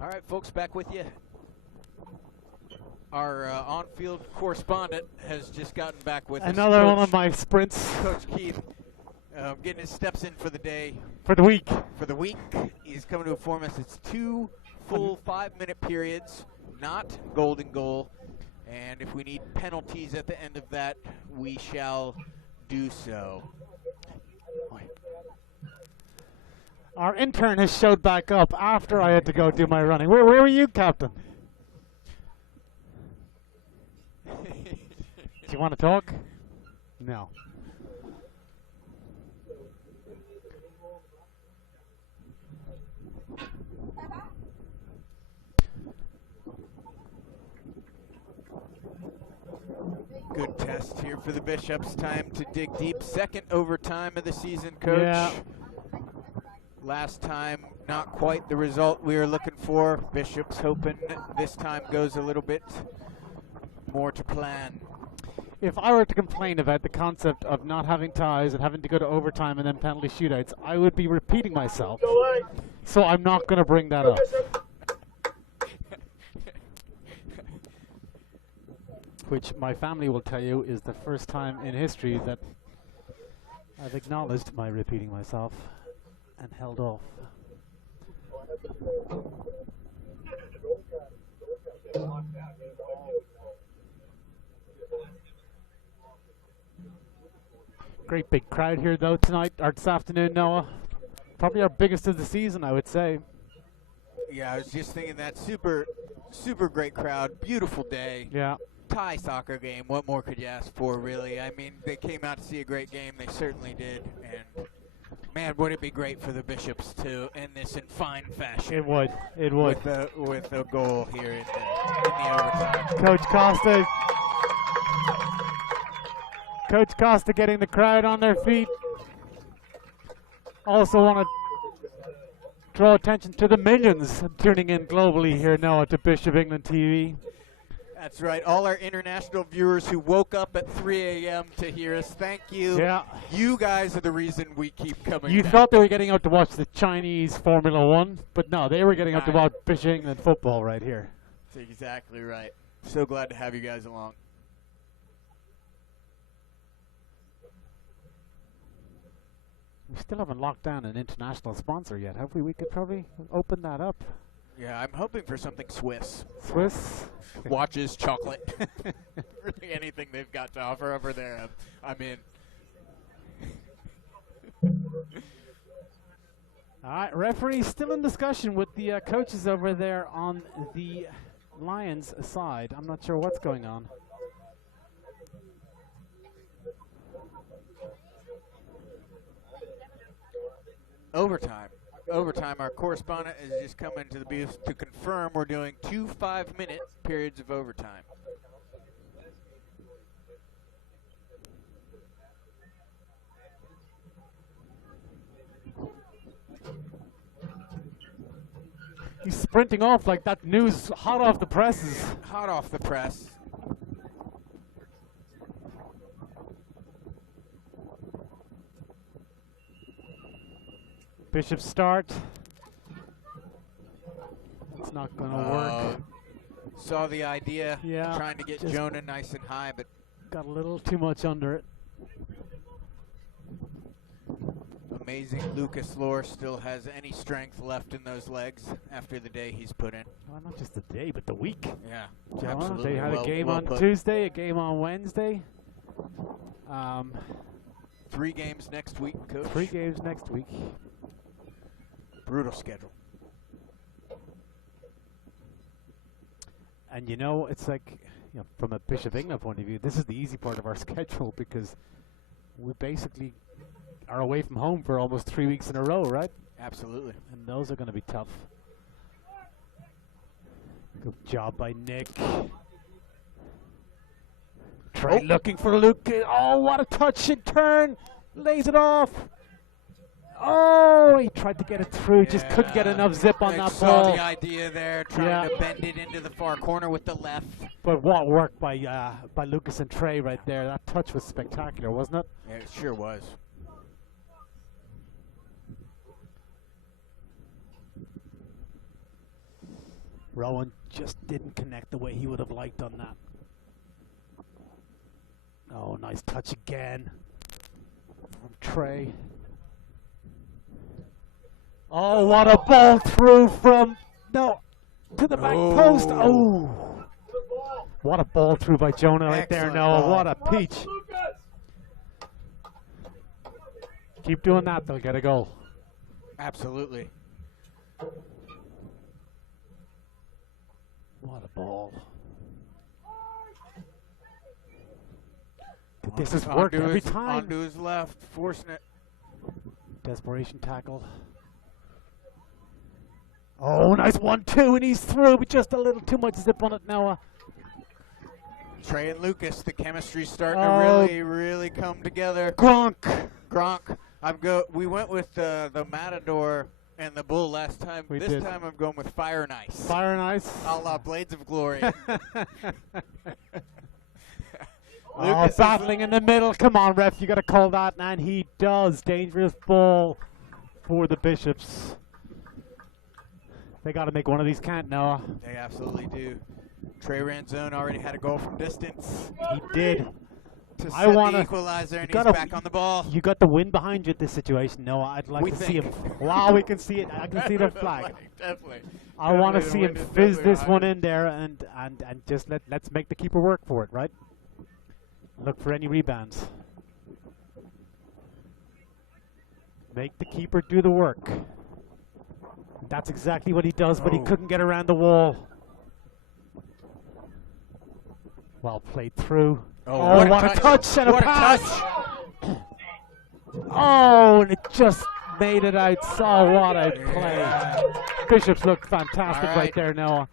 All right, folks, back with you. Our on-field correspondent has just gotten back with us. Another one of my sprints Coach Keith, getting his steps in for the day, for the week. for the week. He's coming to inform us it's 2 full 5-minute periods, not golden goal. And if we need penalties at the end of that, we shall do so. Our intern has showed back up after I had to go do my running. Where were you, Captain? Do you want to talk? No. Good test here for the Bishops. Time to dig deep. Second overtime of the season, Coach. Yeah. Last time, not quite the result we were looking for. Bishops hoping this time goes a little bit more to plan. If I were to complain about the concept of not having ties and having to go to overtime and then penalty shootouts, I would be repeating myself. So I'm not going to bring that up. Which my family will tell you is the first time in history that I've acknowledged my repeating myself and held off. Great big crowd here though tonight, or this afternoon, Noah. Probably our biggest of the season, I would say. Yeah, I was just thinking that super great crowd, beautiful day. Yeah. Tie soccer game. What more could you ask for, really? I mean, they came out to see a great game. They certainly did. And Man, would it be great for the Bishops to end this in fine fashion? It would. It would. With a goal here in the overtime. Coach Costa getting the crowd on their feet. Also want to draw attention to the millions tuning in globally here now to Bishop England TV. That's right. All our international viewers who woke up at 3 a.m. to hear us, thank you. Yeah. You guys are the reason we keep coming You back. thought they were getting out to watch the Chinese Formula One, but no, they were getting out to Right. watch Bishop England football right here. That's exactly right. So glad to have you guys along. We still haven't locked down an international sponsor yet, have we? We could probably open that up. Yeah, I'm hoping for something Swiss. Swiss? Watches, chocolate. Really anything they've got to offer over there, I'm in. All right, referee still in discussion with the coaches over there on the Lions side. I'm not sure what's going on. Overtime. Our correspondent is just coming to the booth to confirm we're doing 2 5-minute periods of overtime. He's sprinting off like that news hot off the presses. Hot off the press. Bishop start. It's not going to work. Saw the idea, Yeah, trying to get just Jonah nice and high, but got a little too much under it. amazing Lucas Lohr still has any strength left in those legs after the day he's put in. Well, not just the day, but the week. Yeah, Jonah, absolutely. they had a game on put. Tuesday, a game on Wednesday. 3 games next week, Coach. 3 games next week. Brutal schedule. And you know, it's like, you know, from a Bishop England point of view, this is the easy part of our schedule because we basically are away from home for almost 3 weeks in a row, right? Absolutely. And those are going to be tough. Good job by Nick. Trey looking for Luke. Oh, what a touch and turn. Lays it off. Oh, he tried to get it through. Just couldn't get enough zip on that saw ball. the idea there, trying to bend it into the far corner with the left. But what work by Lucas and Trey right there. That touch was spectacular, wasn't it? Yeah, it sure was. Rowan just didn't connect the way he would have liked on that. Oh, nice touch again from Trey. Oh, what a ball through from, to the back post. Oh, what a ball through by Jonah right there, Excellent Noah. ball. What a peach. Keep doing that, they'll get a goal. Absolutely. What a ball. This has worked every time. Onto his left, forcing it. Desperation tackle. Oh, nice 1-2, and he's through, but just a little too much zip on it, Noah. Trey and Lucas, the chemistry's starting Oh. to really come together. Gronk. We went with the Matador and the Bull last time. We this did. time I'm going with Fire and Ice. Fire and Ice. A la Blades of Glory. Oh, Lucas battling in the middle. Come on, ref, you got to call that, and he does. Dangerous ball for the Bishops. They got to make one of these count, Noah. They absolutely do. Trey Ranzone already had a goal from distance He did. to I set wanna- the equalizer, and you he's gotta- back on the ball. You got the wind behind you at this situation, Noah. I'd like We to see think. him. Wow, we can see it. I can see the flag. Definitely. I want to Definitely, see the him wind is fizz definitely this behind one us. in there and just let's make the keeper work for it, right? Look for any rebounds. Make the keeper do the work. That's exactly what he does, but he couldn't get around the wall. Well played through. Oh, what a touch and a What a pass! touch! Oh, and it just made it out. Saw what a play. Bishops looked fantastic All right right. there, Noah.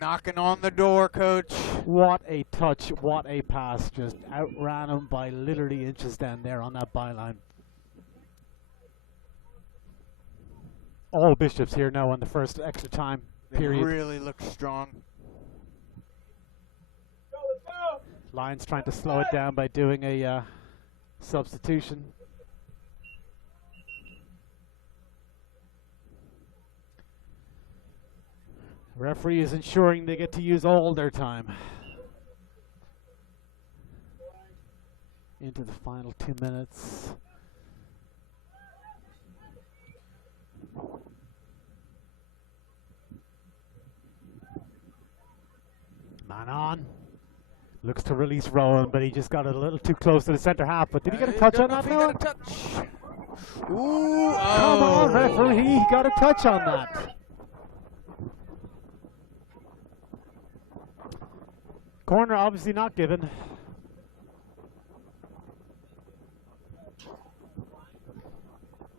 Knocking on the door, coach. What a touch, what a pass. Just outran him by literally inches down there on that byline. All Bishops here now on the first extra time They period. really look strong. Lions trying to slow it down by doing a substitution. Referee is ensuring they get to use all their time. Into the final 2 minutes. Man on. Looks to release Rowan, but he just got it a little too close to the center half. But did he get a touch on that? He Noah? got a touch. Ooh, Come on, referee. He got a touch on that. Corner obviously not given.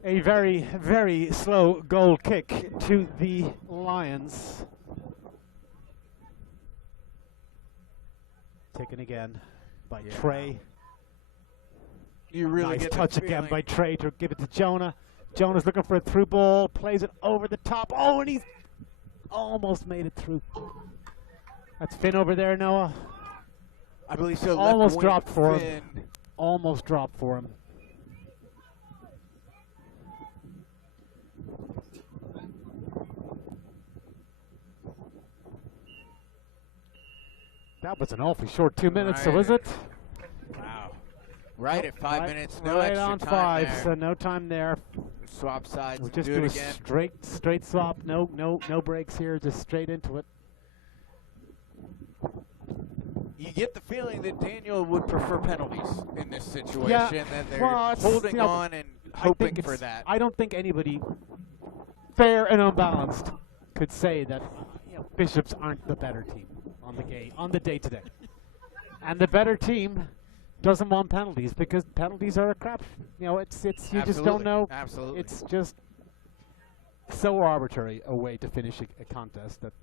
A very, very slow goal kick to the Lions. Taken again by Trey. You really Nice get the touch again feeling- by Trey to give it to Jonah. Jonah's looking for a through ball, plays it over the top. Oh, and he's almost made it through. That's Finn over there, Noah. I believe so. Almost left wing dropped for him. Finn. Almost dropped for him. That was an awfully short 2 minutes, so Right. is it? Wow. Right at 5 minutes. No right extra on time 5, there. so no time there. Swap sides. We'll and just do do a it again. straight swap. No breaks here. Just straight into it. You get the feeling that Daniel would prefer penalties in this situation, Yeah, that they're well, it's, holding you know, on and I hoping think for it's- that. I don't think anybody fair and unbalanced could say that Bishops aren't the better team on the game on the day today, and the better team doesn't want penalties because penalties are a crap. It's you just don't Absolutely. know. Absolutely. It's just so arbitrary a way to finish a contest that.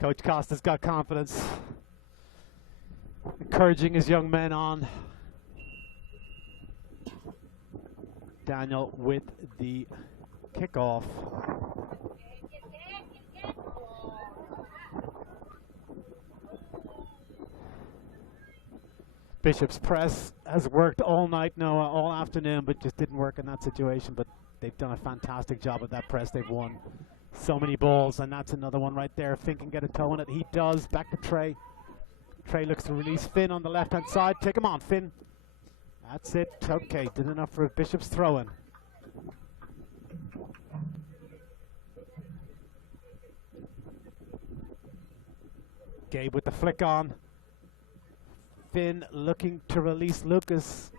Coach Costa's got confidence, encouraging his young men on. Daniel with the kickoff. Bishop's press has worked all night, Noah, all afternoon, but just didn't work in that situation. But they've done a fantastic job at that press. They've won so many balls, and that's another one right there. Finn can get a toe in it. He does. Back to Trey. Trey looks to release Finn on the left-hand side. Take him on, Finn. That's it. Okay, did enough for Bishop's throw-in. Gabe with the flick on. Finn looking to release Lucas.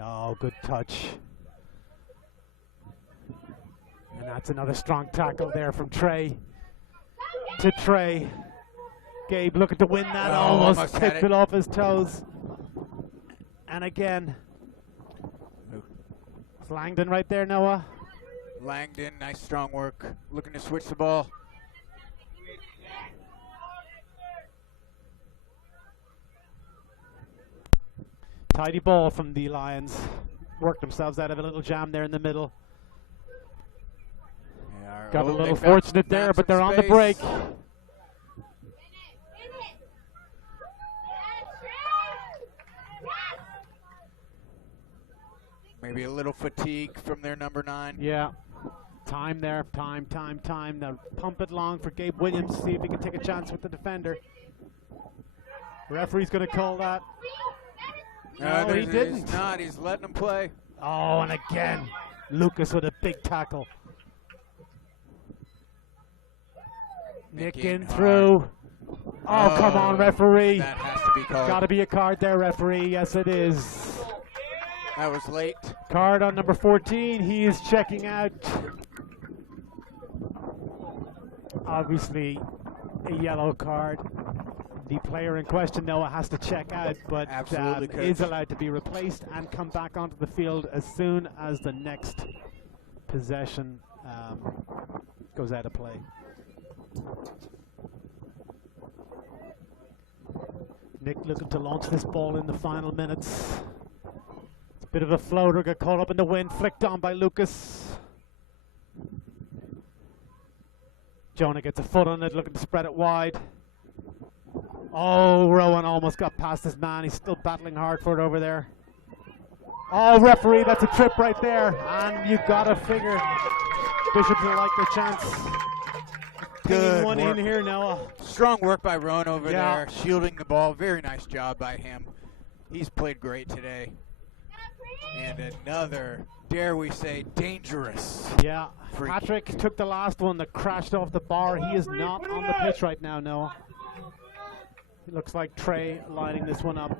Oh, good touch. And that's another strong tackle there from Trey to Trey. Gabe looking to win that, almost almost had tipped it. it off his toes. And again, it's Langdon right there, Noah. Langdon, nice strong work. Looking to switch the ball. Tidy ball from the Lions. Worked themselves out of a little jam there in the middle. Got a little fortunate there, but they're on the break. Maybe a little fatigue from their number 9. Yeah. Time there. Time. Now pump it long for Gabe Williams. See if he can take a chance with the defender. Referee's going to call that. No, he didn't. He's not. He's letting them play. Oh, and again, Lucas with a big tackle. Nick in hard. through. Oh, come on, referee. That has to be called. Got to be a card there, referee. Yes, it is. That was late. Card on number 14. He is checking out. Obviously, a yellow card. The player in question, Noah, has to check out, but Absolutely, Coach. is allowed to be replaced and come back onto the field as soon as the next possession goes out of play. Nick looking to launch this ball in the final minutes. It's a bit of a floater, got caught up in the wind, flicked on by Lucas. Jonah gets a foot on it, looking to spread it wide. Oh, Rowan almost got past his man. He's still battling hard for it over there. Oh, referee, that's a trip right there. And you gotta figure Bishops will like their chance. Good one work. in here, Noah. Strong work by Rowan over Yeah. there, shielding the ball. Very nice job by him. He's played great today. And another, dare we say, dangerous. Yeah, Free Patrick took the last one that crashed off the bar. He is not on the pitch right now, Noah. It looks like Trey lining this one up.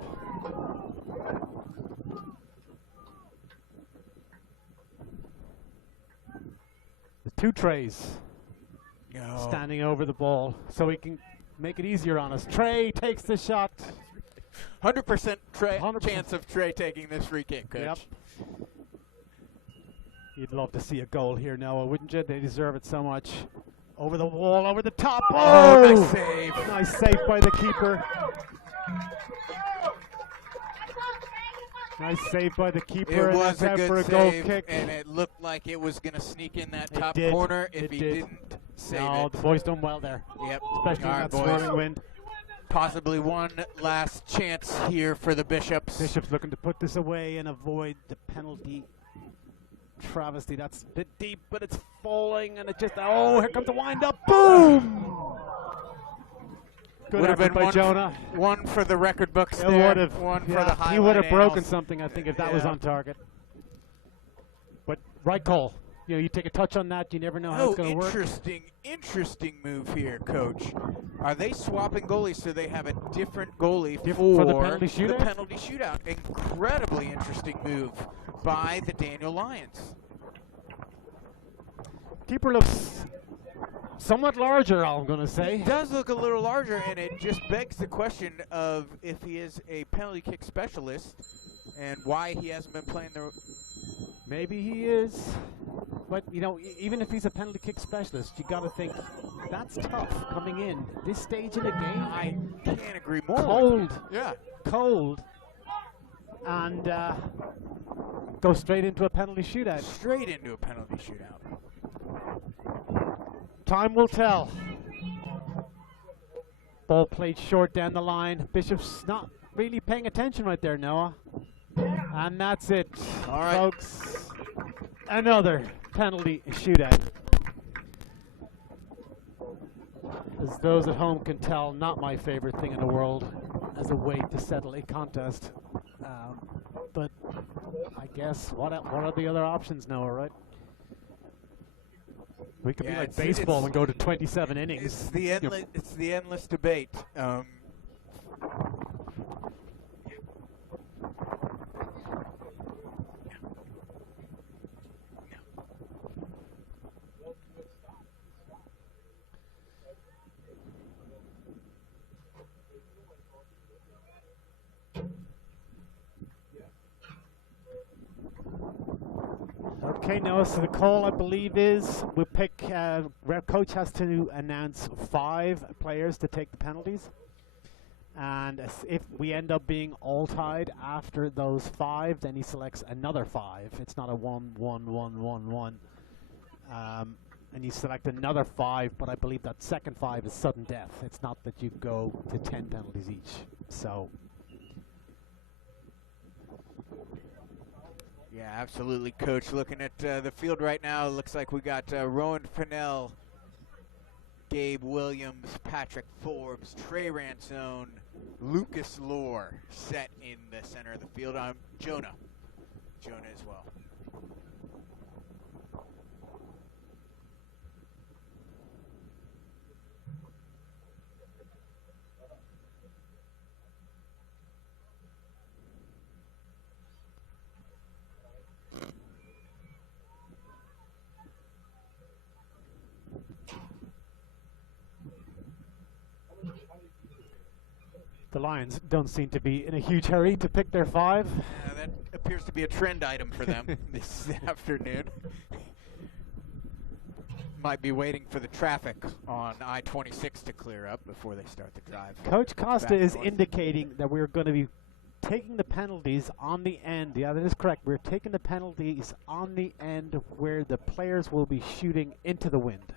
There's two Treys standing over the ball, so he can make it easier on us. Trey takes the shot. 100% 100%. chance of Trey taking this free kick, Coach. Yep. You'd love to see a goal here, Noah, wouldn't you? They deserve it so much. Over the wall, over the top. Oh, nice save. Nice save by the keeper. Nice save by the keeper. It and was that's a out good for a goal save, kick. and it looked like it was going to sneak in that It top did. corner if It he did. didn't save No, it. the boys done well there, Yep. especially in All that right, boys. swirling wind. Possibly one last chance here for the Bishops. Bishop's looking to put this away and avoid the penalty travesty. That's a bit deep, but it's falling, and it just, oh, here comes the wind up. Boom! Good Would have effort been by Jonah. one for the record books It there. would have. One for Yeah, the highlight he would have broken annals. something, I think, if that was Yeah. on target. But right call. You know, you take a touch on that, you never know how Oh, it's going to work. interesting move here, Coach. Are they swapping goalies so they have a different goalie For the penalty shootout? penalty shootout? Incredibly interesting move by the Daniel Lions. Keeper looks somewhat larger, I'm going to say. It does look a little larger, and it just begs the question of if he is a penalty kick specialist and why he hasn't been playing the... Maybe he is. But, you know, even if he's a penalty kick specialist, you got to think, that's tough coming in. This stage in the game, I can't agree more. cold, Yeah. cold, and go straight into a penalty shootout. Straight into a penalty shootout. Time will tell. Ball played short down the line. Bishop's not really paying attention right there, Noah. And that's it, All right. folks. Another penalty shootout. As those at home can tell, not my favorite thing in the world as a way to settle a contest. But I guess, what are the other options, Noah, right? We could be Yeah, like it's- baseball it's- and go to 27 innings. It's the endless debate. Okay, Noah, so the call, I believe, is we pick, coach has to announce 5 players to take the penalties. And if we end up being all tied after those 5, then he selects another 5. It's not a 1, 1, 1, 1, 1. And you select another 5, but I believe that second 5 is sudden death. It's not that you go to 10 penalties each. So, Yeah, absolutely, Coach. Looking at the field right now, it looks like we got Rowan Fennell, Gabe Williams, Patrick Forbes, Trey Ransone, Lucas Lohr set in the center of the field. Jonah as well. The Lions don't seem to be in a huge hurry to pick their 5. That appears to be a trend item for them this afternoon. Might be waiting for the traffic on I-26 to clear up before they start the drive. Coach Costa back is north. indicating that we're going to be taking the penalties on the end. Yeah, that is correct. We're taking the penalties on the end where the players will be shooting into the wind.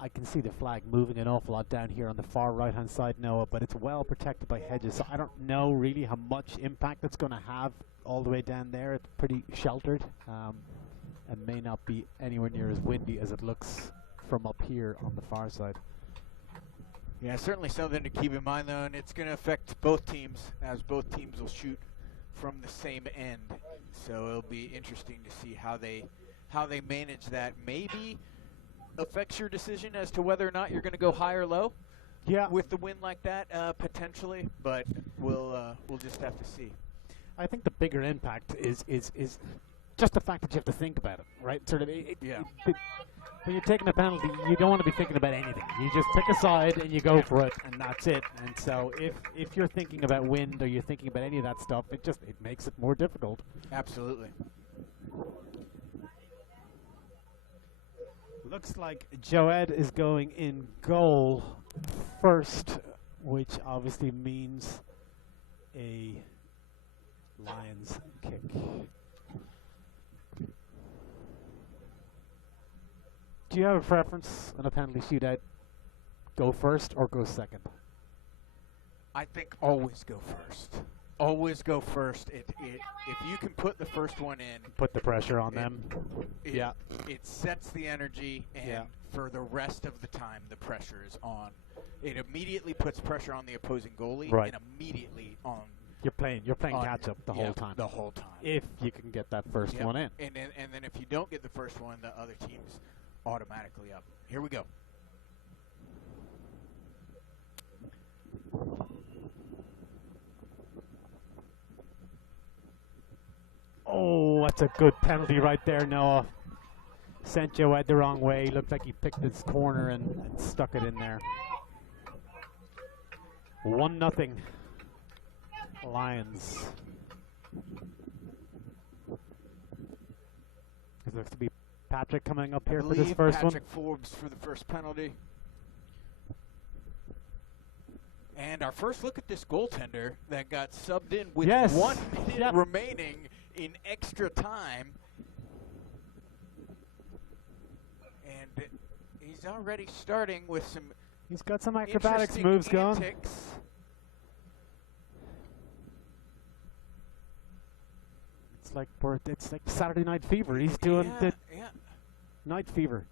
I can see the flag moving an awful lot down here on the far right-hand side, Noah, but it's well protected by hedges, so I don't know really how much impact it's going to have all the way down there. It's pretty sheltered and may not be anywhere near as windy as it looks from up here on the far side. Yeah, certainly something to keep in mind, though, and it's going to affect both teams, as both teams will shoot from the same end. So it'll be interesting to see how they manage that. Maybe affects your decision as to whether or not you're going to go high or low. Yeah, With the wind like that, potentially, but we'll just have to see. I think the bigger impact is just the fact that you have to think about it, right? Sort of. When you're taking a penalty, you don't want to be thinking about anything. You just pick a side and you go for it, and that's it. And so, if you're thinking about wind or you're thinking about any of that stuff, it makes it more difficult. Absolutely. Looks like Joed is going in goal first, which obviously means a Lions kick. Do you have a preference on a penalty shootout? Go first or go second? I think always go first. Always go first. If you can put the first one in, Put the pressure on them. it sets the energy, and for the rest of the time, the pressure is on. It immediately puts pressure on the opposing goalie, Right. and immediately on. You're playing on- catch up the whole time. The whole time. If you can get that first Yep. one in. And then if you don't get the first one, the other team's automatically up. Here we go. Oh, that's a good penalty right there, Noah. Sent Joed the wrong way. Looked like he picked his corner and stuck it in there. 1-0. Lions. It looks to be Patrick coming up here for this first Patrick one. Forbes for the first penalty. And our first look at this goaltender that got subbed in with Yes. 1 minute Yep. remaining in extra time. And he's already starting with some He's got some acrobatics interesting moves going. antics. It's like Saturday Night Fever. He's doing the Yeah. Night Fever.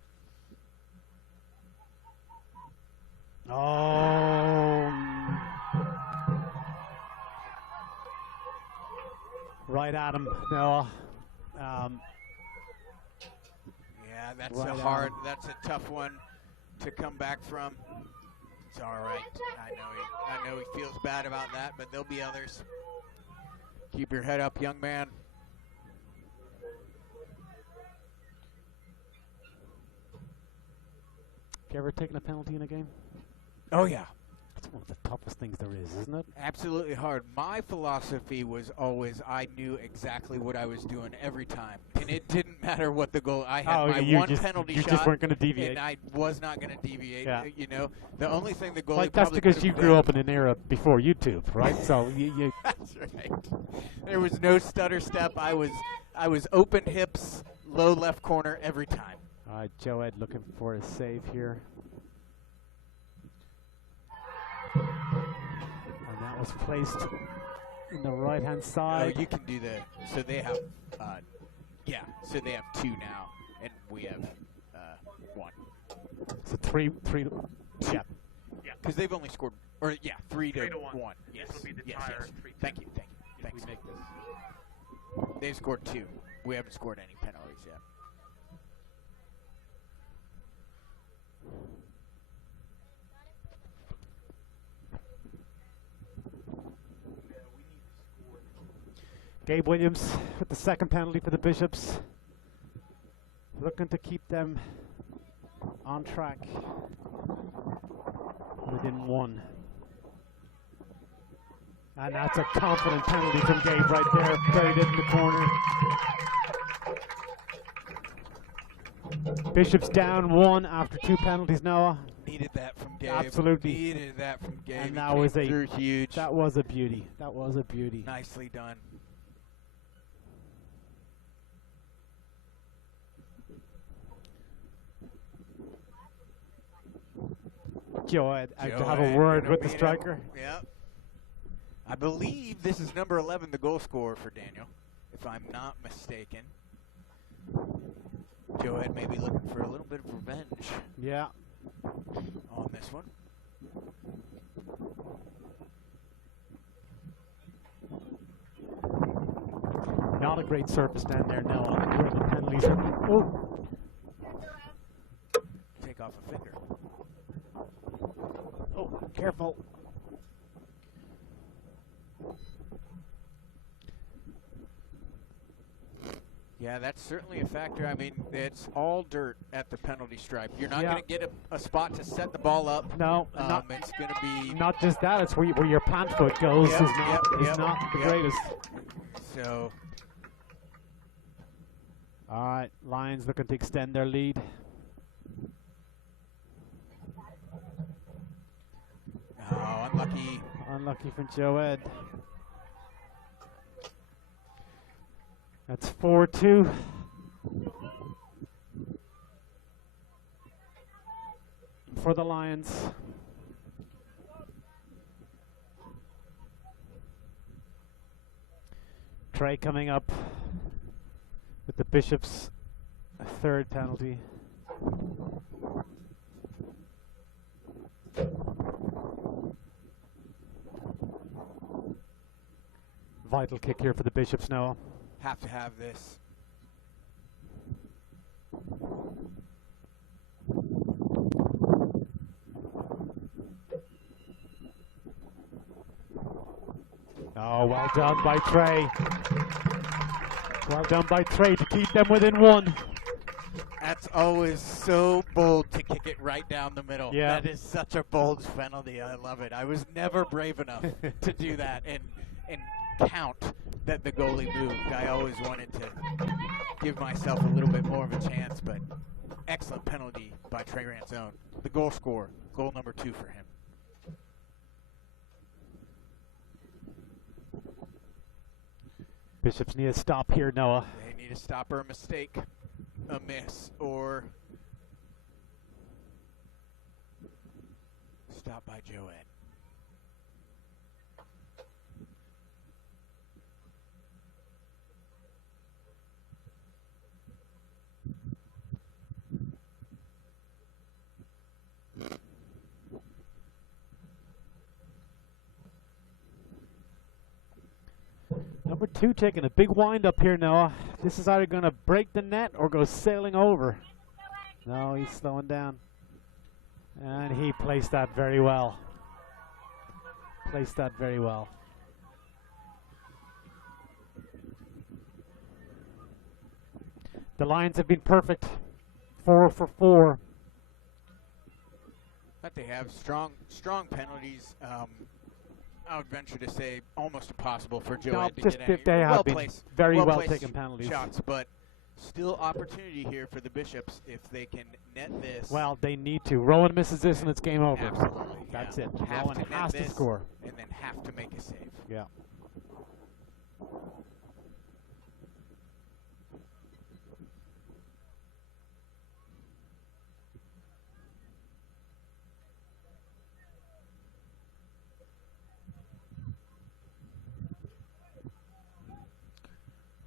Oh. Right at him, Noah. Yeah, that's Right a on. that's a tough one to come back from. It's all right. I know he feels bad about that, but there'll be others. Keep your head up, young man. Have you ever taken a penalty in a game? Oh yeah. That's one of the toughest things there is, isn't it? Absolutely hard. My philosophy was always I knew exactly what I was doing every time, and it didn't matter what the goal. I had my one penalty you shot, just weren't going to deviate. and I was not going to deviate. Yeah. You know, the only thing the goalie Like that's probably because could you have grew done- up in an era before YouTube, right? So you That's right. There was no stutter step. I was open hips, low left corner every time. All right, Joed looking for a save here. And that was placed in the right-hand Oh, side. you can do the. So they have, So they have 2 now, and we have 1. So three. Yeah. Because they've only scored, 3 to 1. Yes. This will be the yes, tire, yes. 3-2. Thank you. Thanks. We make this. They've scored 2. We haven't scored any penalties yet. Gabe Williams with the second penalty for the Bishops. Looking to keep them on track. Within 1. And that's a confident penalty from Gabe right there. Buried it in the corner. Bishop's down 1 after 2 penalties, Noah. Needed that from Gabe. Absolutely. Needed that from Gabe. And He that came was through huge. That was a beauty. That was a beauty. Nicely done. Joe, I Joe have a Ed word gonna with the beat him. striker. Yep. I believe this is number 11, the goal scorer for Daniel, if I'm not mistaken. Joe Ed may be looking for a little bit of revenge Yeah. on this one. Not a great surface down there, Noah. Where the penalties are. Oh. Take off a finger. Oh, careful. Yeah, that's certainly a factor. I mean, it's all dirt at the penalty stripe. You're not Yeah. going to get a spot to set the ball up. No, not, It's going to be not just that. It's where your plant foot goes Yep, is not, yep, is yep, not the yep. greatest. so. All right, Lions looking to extend their lead. Oh, unlucky. Unlucky for Joe Ed. That's 4-2. For the Lions. Trey coming up with the Bishop's 3rd penalty. Vital kick here for the Bishops, Noah. Have to have this. Oh, well done by Trey. Well done by Trey to keep them within 1. That's always so bold to kick it right down the middle. Yeah. That is such a bold penalty. I love it. I was never brave enough to do that and count that the goalie moved. I always wanted to give myself a little bit more of a chance, but excellent penalty by Trey Ransone. The goal scorer, goal number 2 for him. Bishops need a stop here, Noah. They need a stop or a mistake, a miss, or stop by Joe Ed. Number 2 taking a big wind up here, Noah. This is either going to break the net or go sailing over. No, he's slowing down. And he placed that very well. Placed that very well. The Lions have been perfect. 4 for 4. But they have strong penalties. I would venture to say almost impossible for Joe No, Ed to just get any. they have been Well-placed- very well well-placed taken penalties. shots, but still opportunity here for the Bishops if they can net this. Well, they need to. Rowan misses this and it's game over. Absolutely. That's yeah. it. Have Rowan to net has to this score. and then have to make a save. Yeah.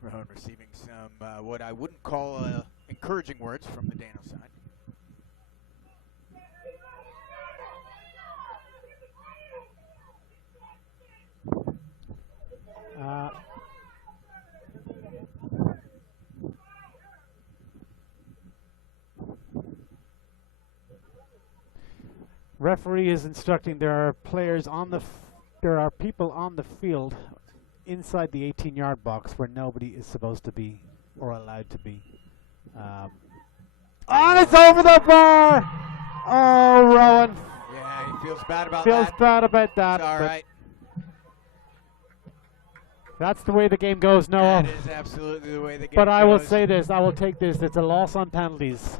Rowan receiving some what I wouldn't call encouraging words from the Daniel side. Referee is instructing there are players on the there are people on the field inside the 18-yard box where nobody is supposed to be or allowed to be. And it's over the bar! Oh, Rowan. Yeah, he feels bad about Feels that. bad about that. It's all but right. That's the way the game goes, Noah. That is absolutely the way the game But I will goes. say this, I will take this. It's a loss on penalties.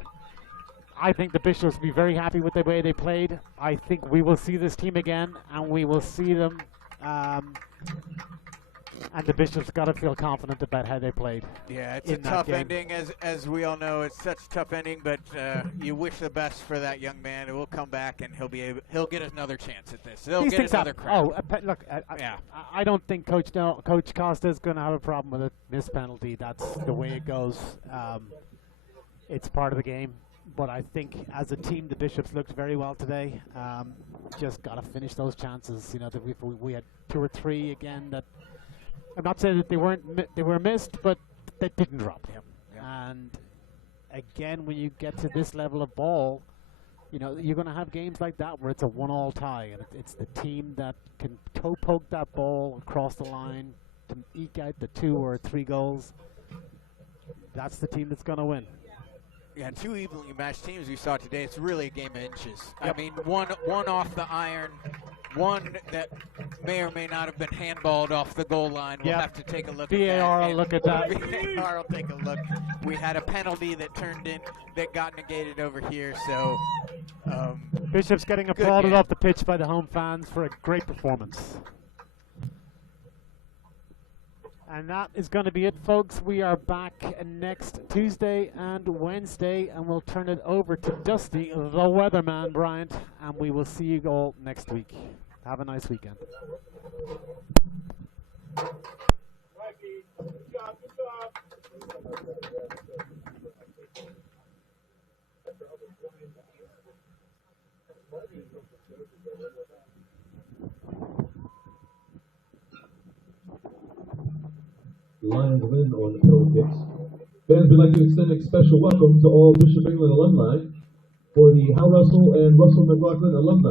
I think the Bishops will be very happy with the way they played. I think we will see this team again, and we will see them. And the Bishops got to feel confident about how they played. Yeah, it's in a that tough game. ending, as we all know. It's such a tough ending, but you wish the best for that young man. It will come back, and he'll get another chance at this. He'll These get things another happen. crack. Look, Yeah. I don't think Coach Costa is going to have a problem with a missed penalty. That's the way it goes. It's part of the game. But I think as a team, the Bishops looked very well today. Just got to finish those chances. You know, that we had 2 or 3 again that. I'm not saying that they were missed, but they didn't drop him. Yeah. And again, when you get to this level of ball, you know you're going to have games like that where it's a 1-1 tie, and it's the team that can toe poke that ball across the line to eke out the 2 or 3 goals. That's the team that's going to win. Yeah, 2 evenly matched teams we saw today. It's really a game of inches. Yep. I mean, one off the iron, one that may or may not have been handballed off the goal line. We'll have to take a look at that. VAR will look at that. VAR will take a look. We had a penalty that that got negated over here. So Bishop's getting applauded off the pitch by the home fans for a great performance. And that is going to be it, folks. We are back next Tuesday and Wednesday, and we'll turn it over to Dusty, the weatherman, Bryant, and we will see you all next week. Have a nice weekend. Mikey, good job, good job. Lions win on penalty kicks. Fans, we'd like to extend a special welcome to all Bishop England alumni for the Hal Russell and Russell McLaughlin alumni